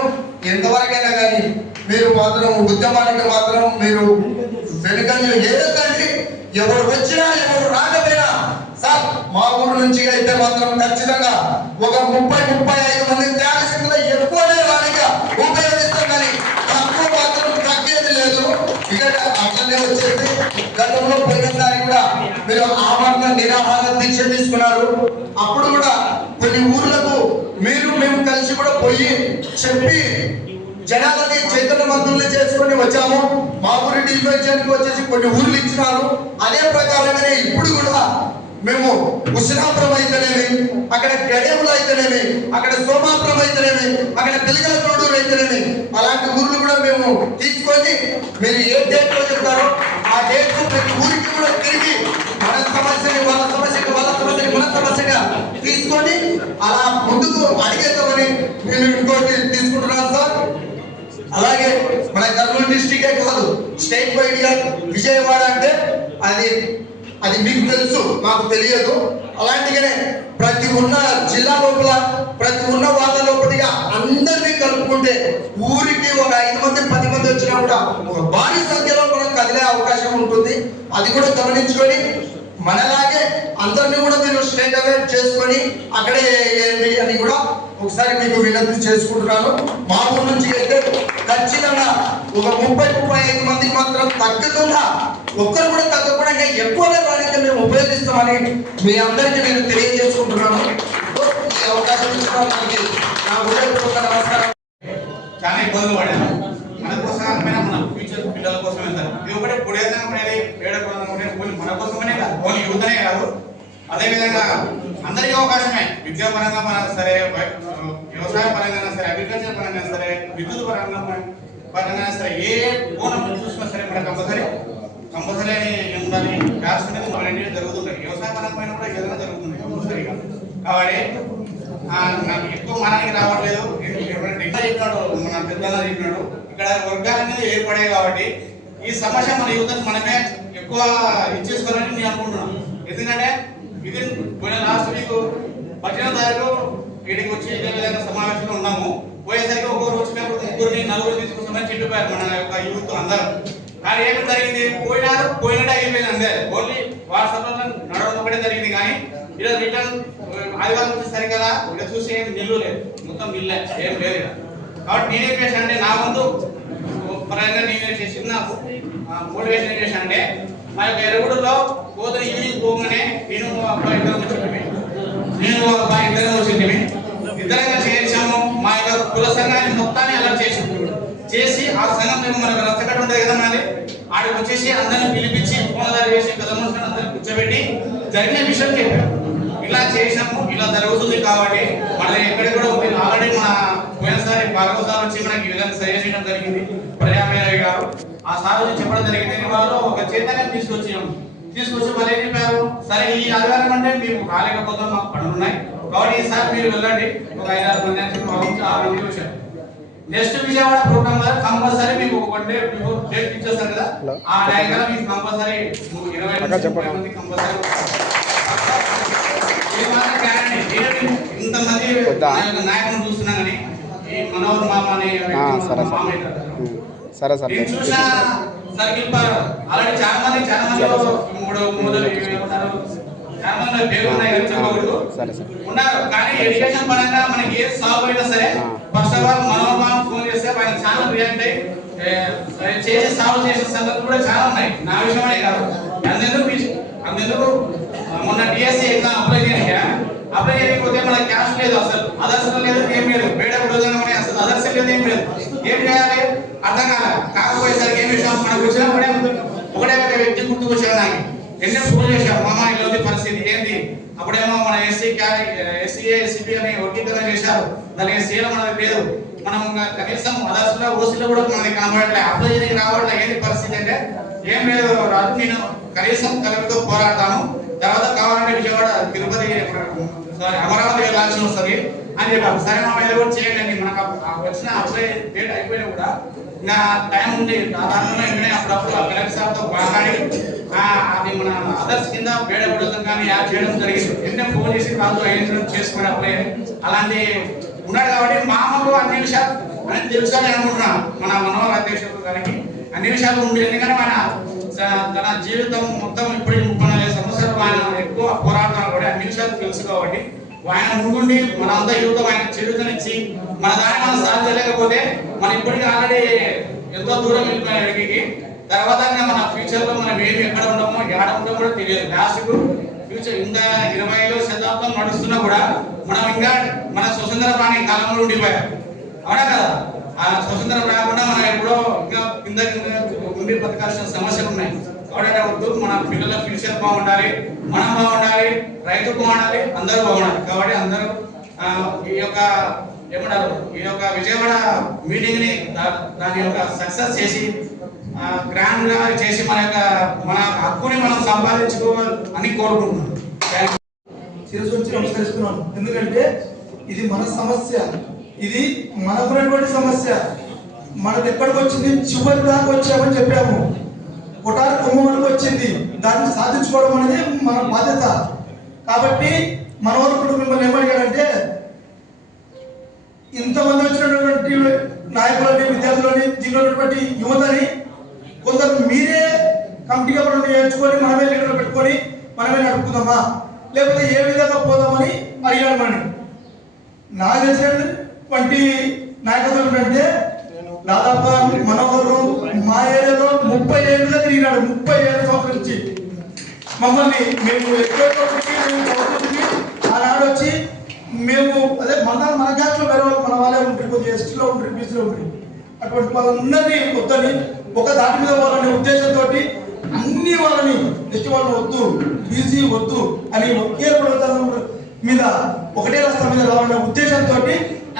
ఎంతవరకైనా కానీ మీరు మాత్రం ఉద్యమానికి మాత్రం మీరు వెనుకంజ ఏదంటే ఎవరు వచ్చినా ఎవరు రాకపోయినా సార్ మా ఊరు నుంచి అయితే మాత్రం ఖచ్చితంగా ఒక 30-35 మంది త్యాగశక్తులు ఎక్కువనే వారిగా ఉపయోగిస్తాం. కానీ తక్కువ మాత్రం తగ్గేది లేదు. ఇక అట్లనే వచ్చేసి గతంలో పోయినసారి కూడా మీరు ఆమరణ నిరాహార దీక్ష తీసుకున్నారు. అప్పుడు కూడా కొన్ని ఊర్లకు మేము కలిసి కూడా పోయి చెప్పి జనాలని చైతన్యవంతుల్ని చేసుకొని వచ్చాము. మా ఊరి డివిజన్కి వచ్చేసి కొన్ని ఊర్లు ఇచ్చినారు. అదే ప్రకారంగానే ఇప్పుడు కూడా మేము ఉసిరాపురం అయితేనేమి, అక్కడ గడేములు అయితేనేమి, అక్కడ సోమాపురం అయితేనేమి, అక్కడ పిలకల తోడూరు అయితేనేమి, అలాంటి ఊర్లు కూడా మేము తీసుకొని మీరు ఏ డేట్ లో చెప్తారో ఆ డేట్ ప్రతి ఊరికి కూడా తిరిగి మన సమస్యని వాళ్ళ సమస్యగా మన సమస్యగా తీసుకొని అలా ముందుకు అడిగేద్దామని మేము ఇంకోటి తీసుకుంటున్నాం సార్. అలాగే మన కర్నూలు డిస్ట్రిక్టే కాదు, స్టేట్ వైడ్ గా విజయవాడ అంటే అది మీకు తెలుసు, మాకు తెలియదు. అలాంటిగానే ప్రతి ఉన్న జిల్లా లోపల ప్రతి ఉన్న వాళ్ళ లోపలిగా అందరినీ కలుపుకుంటే ఊరికి ఒక 5 మంది 10 మంది వచ్చినా కూడా ఒక భారీ సంఖ్యలో మనం కదిలే అవకాశం ఉంటుంది. అది కూడా గమనించుకొని మనలాగే అందరినీ కూడా మీరు స్టేట్ అవేర్ చేసుకొని అక్కడే అని కూడా ఒకసారి మీకు వినతి చేసుకుంటున్నాను. మా ఊరు నుంచి అయితే ఖచ్చితంగా ఒక 30-35 మందికి మాత్రం తగ్గకుండా ఒక్కరు కూడా తగ్గకుండా ఇంకా ఎక్కువనే వాడితే మేము ఉపయోగిస్తామని మీ అందరికీ నేను తెలియజేసుకుంటున్నాను. ఈ అవకాశం ఇచ్చినందుకు నా హృదయపూర్వక నమస్కారం. చాలా ఇబ్బందులు పడాను. మన కోసం మన ఫ్యూచర్ పిల్లల కోసం వెళ్తారు. ఇది ఒకటి పుడేదానికి మన కోసమనే కాదు, ఓన్లీ యూతనే కాదు, అదేవిధంగా అందరికీ అవకాశమే. విద్యాపరంగా సరే, వ్యవసాయ పరంగా సరే, అగ్రికల్చర్ పరంగా సరే, విద్యుత్ పరంగా సరే, ఏ కోణం చూసినా సరే మన కంపల్సరీ ఉండాలి. క్లాస్ అనేది మన జరుగుతుంటాయి. వ్యవసాయ పరంగా కూడా ఏదైనా జరుగుతుంది కంపల్సరీగా. కాబట్టి నాకు ఎక్కువ మనకి రావట్లేదు. చెప్పినాడు మన పెద్దలా చెప్పినాడు, ఇక్కడ వర్గాలు అనేది ఏర్పడాయి. కాబట్టి ఈ సమస్య మన యువతకు మనమే ఎక్కువ ఇచ్చేసుకోవాలని నేను అనుకుంటున్నాను. ఎందుకంటే ఇది పోయిన లాస్ట్ వీక్ 18వ తారీఖు వీడికి వచ్చి ఇదే విధంగా సమావేశంలో ఉన్నాము. పోయేసరికి ఒక్కొక్కరు వచ్చినప్పుడు 3-4 తీసుకుంటామని చెప్పిపోయారు మన యొక్క యూత్ అందరూ. కానీ ఏమి జరిగింది, పోయినట్టే అయిపోయింది. అంతే, ఓన్లీ వాట్సాప్ లో నడవడం ఒకటే జరిగింది. కానీ ఇలా రిటర్న్ ఆదివారం వచ్చేసరికి కదా ఇక్కడ చూసి ఏం నిల్లు లేదు, మొత్తం నిల్లే, ఏం లేదు ఇక్కడ. కాబట్టి నేనేం చేశాను అంటే నా ముందు పరంగా నేను చిన్న మోటివేషన్ ఏం చేశాను అంటే, మా యొక్క ఎరుగుడులో పోతున్న ఈవినింగ్ పోగానే నేను అబ్బాయి ఇద్దరం వచ్చింది. ఇద్దరంగా చేసాము. మా యొక్క కుల సంఘాన్ని మొత్తాన్ని అలా చేసి ఆ సంఘం మేము మనకు రచ్చకట్ట ఉంటుంది కదా మనది, ఆడికి వచ్చేసి అందరిని పిలిపించి ఫోన్ చేసి పెద్ద మనుషులను అందరినీ కూర్చోబెట్టి జరిగిన విషయం చెప్పాము. ఇలా చేసినాము, ఇలా జరుగుతుంది కాబట్టి మనది ఎక్కడ కూడా ఉంది. ఆల్రెడీ మన పోయినసారి భార్గవ సార్ వచ్చి మనకి ఈ విధంగా సజెస్ట్ చేయడం జరిగింది, ప్రజామేరవి గారు. ఆ సార్ వచ్చి చెప్పడం జరిగింది. వాళ్ళు ఒక చైతన్యం తీసుకొచ్చి మళ్ళీ ఏం చెప్పారు, సరే ఈ ఆదివారం అంటే మేము రాలేకపోతాం, మాకు పనులు ఉన్నాయి కాబట్టి ఈసారి మీరు వెళ్ళండి, ఒక 5-6 మంది అని చెప్పి 6 మంది వచ్చారు. నెక్స్ట్ విజయవాడ ప్రోగ్రామ్ కదా కంపల్సరీ మీకు ఒక డేట్ ఇచ్చేస్తారు కదా, ఆ టైం కదా మీకు కంపల్సరీ 20 మంది కంపల్సరీ ఇంతమంది నాయకులను చూస్తున్నా కానీ ఈ మనోహర్ మామ అనే చూసిన సర్కిల్ ఆల్రెడీ చాలా మంది పేరు ఉన్నాయి కానీ చెప్పకూడదు ఉన్నారు. కానీ ఎడ్యుకేషన్ పరంగా మనకి ఏది సాల్వ్ అయినా సరే ఫస్ట్ ఆఫ్ ఆల్ మనోహర్ మామ ఫోన్ చేస్తే ఆయన చాలా రియాక్ట్ అయ్యి చేసి సాల్వ్ చేసిన సంగతులు కూడా చాలా ఉన్నాయి. నా విషయమే కాదు, అందుకు మొన్న డిఎస్సి ఎగ్జామ్ అప్లై చేయకపోతే మనకి క్యాష్ లేదు, అసలు అదర్శనం లేదు, ఏం లేదు, బేడ విడుదల అసలు అదర్శనం లేదు, ఏం లేదు. ఏం చేయాలి అర్థం కాదు. కాకపోయేసరికి ఏం విషయం మనకు వచ్చినప్పుడే ఒకటే ఒక వ్యక్తి గుర్తుకు వచ్చాడు. నాకు ఎన్నో ఫోన్ చేశాం, మామ ఇలా పరిస్థితి ఏంటి. అప్పుడేమో మన ఎస్సీఏ ఎస్సీపీ అని వర్గీకరణ చేశారు, దానికి సీఎం మనకి లేదు. మనం కనీసం అదర్శలో ఓసీలో కూడా మనకి కనబడట్లే, అప్లై చేయడానికి రావట్లే. ఏంటి పరిస్థితి అంటే ఏం లేదు రాజు, నేను కనీసం కలెక్టర్తో పోరాడతాను, తర్వాత కావాలంటే విజయవాడ తిరుపతి అమరావతి వెళ్ళాల్సి వస్తుంది అని చెప్పారు. సరే మా మీద కూడా చేయండి, మనకు వచ్చిన అప్లై డేట్ అయిపోయినా కూడా ఇంకా టైం ఉంది. దాదాపులో వెంటనే అప్పుడప్పుడు కలెక్టర్ సార్తో మాట్లాడి అది మన అదర్స్ కింద బేడ పడడం కానీ యాడ్ చేయడం జరిగింది. వెంటనే ఫోన్ చేసి రాజు అయ్యించడం చేసుకుని అప్లై అలాంటి ఉన్నాడు. కాబట్టి మామకు అన్ని విషయాలు అని తెలుసు అని అనుకుంటున్నాను. మన మనోహర్ అధ్యక్షుడు గారికి అన్ని విషయాలు ఉండి, ఎందుకంటే మన తన జీవితం మొత్తం ఇప్పుడు 34 సంవత్సరాలు ఆయన ఎక్కువ పోరాడుతున్నాడు కూడా అన్ని విషయాలు తెలుసు. కాబట్టి ఆయన ముందుండి మనంతా యువత ఆయన చేరుతనిచ్చి మన దాన్ని మనం సాధించలేకపోతే మనం ఇప్పటికీ ఆల్రెడీ ఎంతో దూరం వెళ్ళిపోయిన వ్యక్తికి తర్వాత మన ఫ్యూచర్ లో మనం ఏమి ఎక్కడ ఉండమో ఎక్కడ ఉండమో కూడా తెలియదు. లాస్ట్ ఫ్యూచర్ ఇంకా 20వ శతాబ్దం నడుస్తున్నా కూడా మనం ఇంకా మన స్వతంత్ర ప్రాణి కాలంలో ఉండిపోయాం, అవునా కదా. ఆ స్వతంత్రం రాకుండా మనం ఎప్పుడో ఇంకా కింద ఉండి బతకాల్సిన సమస్యలు ఉన్నాయి. కాబట్టి వద్దు, మన పిల్లల ఫ్యూచర్ బాగుండాలి, మనం బాగుండాలి, రైతు బాగుండాలి, అందరూ బాగుండాలి. కాబట్టి అందరూ ఈ యొక్క ఏమంటారు ఈ యొక్క విజయవాడ మీటింగ్ ని దాని యొక్క సక్సెస్ చేసి గ్రాండ్ గా చేసి మన హక్కుని మనం సంపాదించుకోవాలి అని కోరుకుంటున్నాం. శిరస్సు వచ్చి నమస్కరిస్తున్నాను. ఎందుకంటే ఇది మన సమస్య, ఇది మనకున్నటువంటి సమస్య. మనకు ఎక్కడికి వచ్చింది, చివరి దాకా వచ్చామని చెప్పాము, కొటారి కొమ్మ వరకు వచ్చింది. దాన్ని సాధించుకోవడం అనేది మన బాధ్యత. కాబట్టి మన వరకు మిమ్మల్ని ఏమడిగాడంటే, ఇంతమంది వచ్చినటువంటి నాయకులని, విద్యార్థులని, దీనిలోటువంటి యువతని కొందరు మీరే కమిటీగా మనం నేర్చుకొని మనమే లీడర్లు పెట్టుకొని మనమే నడుపుకుందామా, లేకపోతే ఏ విధంగా పోదామని అడిగాడు. మనం నాకు తెలిసినటువంటి నాయకత్వం ఏంటంటే, దాదాపు మనోహరు మా ఏరియాలో 30 ఏళ్ళుగా తిరిగినాడు. 37 సంవత్సరాల నుంచి మమ్మల్ని మేము ఆనాడు వచ్చి మేము అదే మన గ్యాస్లో వేరే వాళ్ళు మన వాళ్ళే ఉంటారు, కొద్దిగా ఎస్టీలో ఉంటారు, బీసీలో ఉంటారు. అటువంటి వాళ్ళందరినీ వద్దని ఒక దాటి మీద వాళ్ళని ఉద్దేశంతో అన్ని వాళ్ళని ఎస్టీ వాళ్ళని వద్దు, బీసీ వద్దు అని ఒకే ప్రభుత్వం మీద ఒకటే రాష్ట్రం మీద రావాలనే ఉద్దేశంతో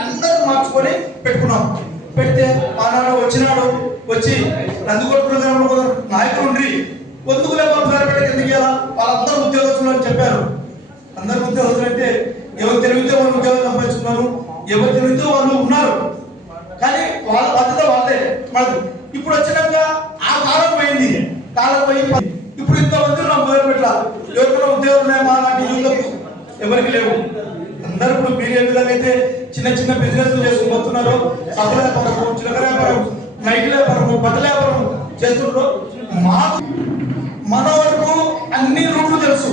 అందరూ మార్చుకొని పెట్టుకున్నాం. పెడితే ఆనాడు వచ్చినాడు, వచ్చి నందికోట ప్రోగ్రాంలో కొందరు నాయకులు ఉండి ఎందుకు లేకపోతే ఎందుకు ఇవ్వాలా, వాళ్ళందరూ ఉద్యోగస్తులు అని చెప్పారు. అందరు ఉద్యోగస్తులు అంటే ఎవరు తెలివితే వాళ్ళు ఉద్యోగం సంపాదించుకున్నారు, ఎవరు తెలివితే వాళ్ళు ఉన్నారు. కానీ వాళ్ళ బాధ్యత వాళ్ళే. మనకు ఇప్పుడు వచ్చినాక ఆ కాలం పోయింది, కాలం పోయి ఇప్పుడు ఇంతమంది నా మొదలు పెట్టాల. ఎవరికైనా ఉద్యోగం ఉన్నాయా మా లాంటి యువతకు? ఎవరికి లేవు. అందరూ ఇప్పుడు మీరు ఏ విధంగా అయితే చిన్న చిన్న బిజినెస్ చేసుకుపోతున్నారో, సబ్బుల వ్యాపారం, చిలకల వ్యాపారం, నైట్ల వ్యాపారం, బట్టల వ్యాపారం చేస్తున్నారు. మన వరకు అన్ని రూట్లు తెలుసు.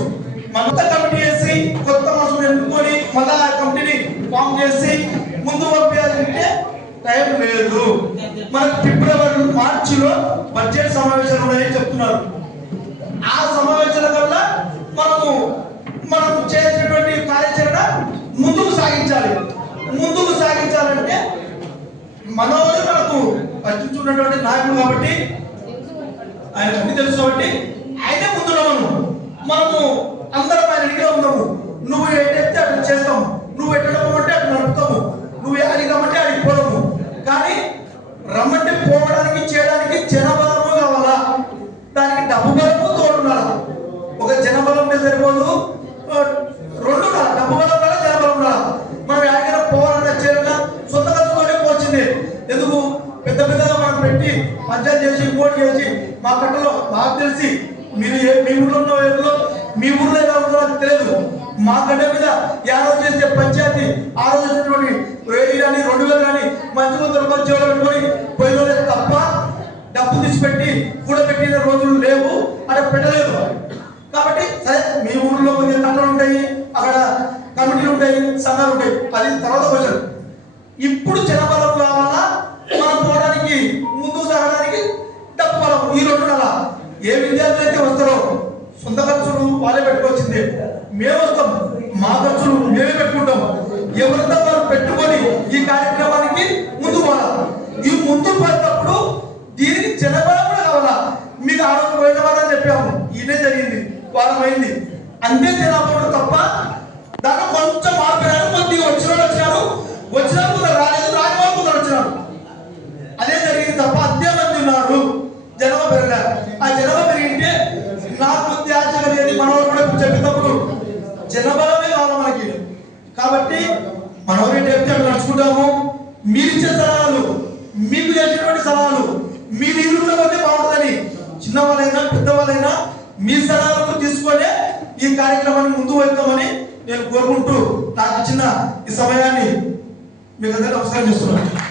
కొత్త కమిటీ వేసి కొత్త మనుషులు ఎన్నుకొని మళ్ళా ఆ కమిటీని ఫామ్ చేసి ముందు పంపించాలంటే టైం లేదు. మనకు ఫిబ్రవరి మార్చిలో బడ్జెట్ సమావేశాలు ఉన్నాయని చెప్తున్నారు. ఆ సమావేశాల వల్ల మనం చేసేటువంటి కార్యాచరణ ముందుకు సాగించాలి. ముందుకు సాగించాలంటే మనోడు మనకు పట్టించుకున్నటువంటి నాయకుడు కాబట్టి ఆయన అన్ని తెలుసు కాబట్టి ఆయనే ముందున్నాము. మనము అందరం ఆయన దగ్గర ఉన్నాము. నువ్వు ఏంటంటే అటు చేస్తాము, నువ్వు ఎట్లా రమ్మంటే అటు నడుపుతాము, నువ్వు అడిగి రమ్మంటే అడిగి పోదాము. కానీ రమ్మంటే పోవడానికి చేయడానికి జనబలము కావాలా, దానికి డబ్బు బలము తోడున్నారా. ఒక జనబలం సరిపోదు, రెండు ఉండాలి, డబ్బు బలం ఉండాలి, జనబలం ఉండాలి. మనం ఎక్కడికైనా పోవాలన్నా చేయాలన్నా సొంత ఖర్చుతోనే పోచింది. ఎందుకు పెద్ద పెద్దగా మనం పెట్టి పంచాయతీ చేసి ఇంకోటి చేసి మా కట్టలో నాకు తెలిసి మీరు మీ ఊర్లో ఉన్న ఊర్లో మీ ఊర్లో ఎలా ఉందో నాకు తెలియదు. మా గడ్డ మీద ఆ రోజు చేసే పంచాయతీ ఆ రోజు వచ్చినటువంటి 1000 కానీ 2000 కానీ మంచి మంది చెవులు పెట్టుకొని పోయిన తప్ప డబ్బు తీసిపెట్టి కూడబెట్టిన రోజులు లేవు, అక్కడ పెట్టలేదు. కాబట్టి సరే మీ ఊర్లో కొన్ని కట్టలు ఉంటాయి, అక్కడ కమిటీలు ఉంటాయి, సంఘాలు ఉంటాయి, అది తర్వాత క్వశ్చన్. ఇప్పుడు జనబలం కావాలా, మనం పోవడానికి ముందుకు సాగడానికి డబ్బు బలం, ఈ రెండు అలా. ఏ విద్యార్థులు అయితే వస్తారో సొంత ఖర్చులు వాళ్ళే పెట్టుకోవచ్చింది, మేము వస్తాం మా ఖర్చులు మేమే పెట్టుకుంటాం. ఎవరితో వారు పెట్టుకొని ఈ కార్యక్రమానికి ముందు పోవాలి. ఈ ముందు పోయినప్పుడు దీనికి జనబలం కూడా కావాలా. మీకు ఆ రోజు పోయిన వారని చెప్పాము, ఇదే జరిగింది, వారం అయింది, అంతే జనాభా తప్ప దాంట్లో కొంచెం మార్పు. కొద్దిగా వచ్చిన వాళ్ళు వచ్చినారు, వచ్చిన వాళ్ళు రాలేదు, రాని వాళ్ళు కొందరు వచ్చినారు, అదే జరిగింది తప్ప అదే మంది ఉన్నారు. జనాభా పెరగలేదు. ఆ జనాభా పెరిగింటే నాకు త్యాజ్యం అనేది మనవాళ్ళు కూడా చెప్పినప్పుడు జనబలమే కావాలి మనకి. కాబట్టి మనం ఏంటి చెప్తే అక్కడ నడుచుకుంటాము. మీరు ఇచ్చే సలహాలు, మీకు చేసినటువంటి సలహాలు మీ నిధులు పోతే బాగుంటుందని చిన్నవాళ్ళైనా పెద్దవాళ్ళైనా మీ సలహాలను తీసుకొని ఈ కార్యక్రమాన్ని ముందు వెళ్తామని నేను కోరుకుంటూ నాకు ఇచ్చిన ఈ సమయాన్ని మీకు అందరికీ నమస్కారం చేస్తున్నాను.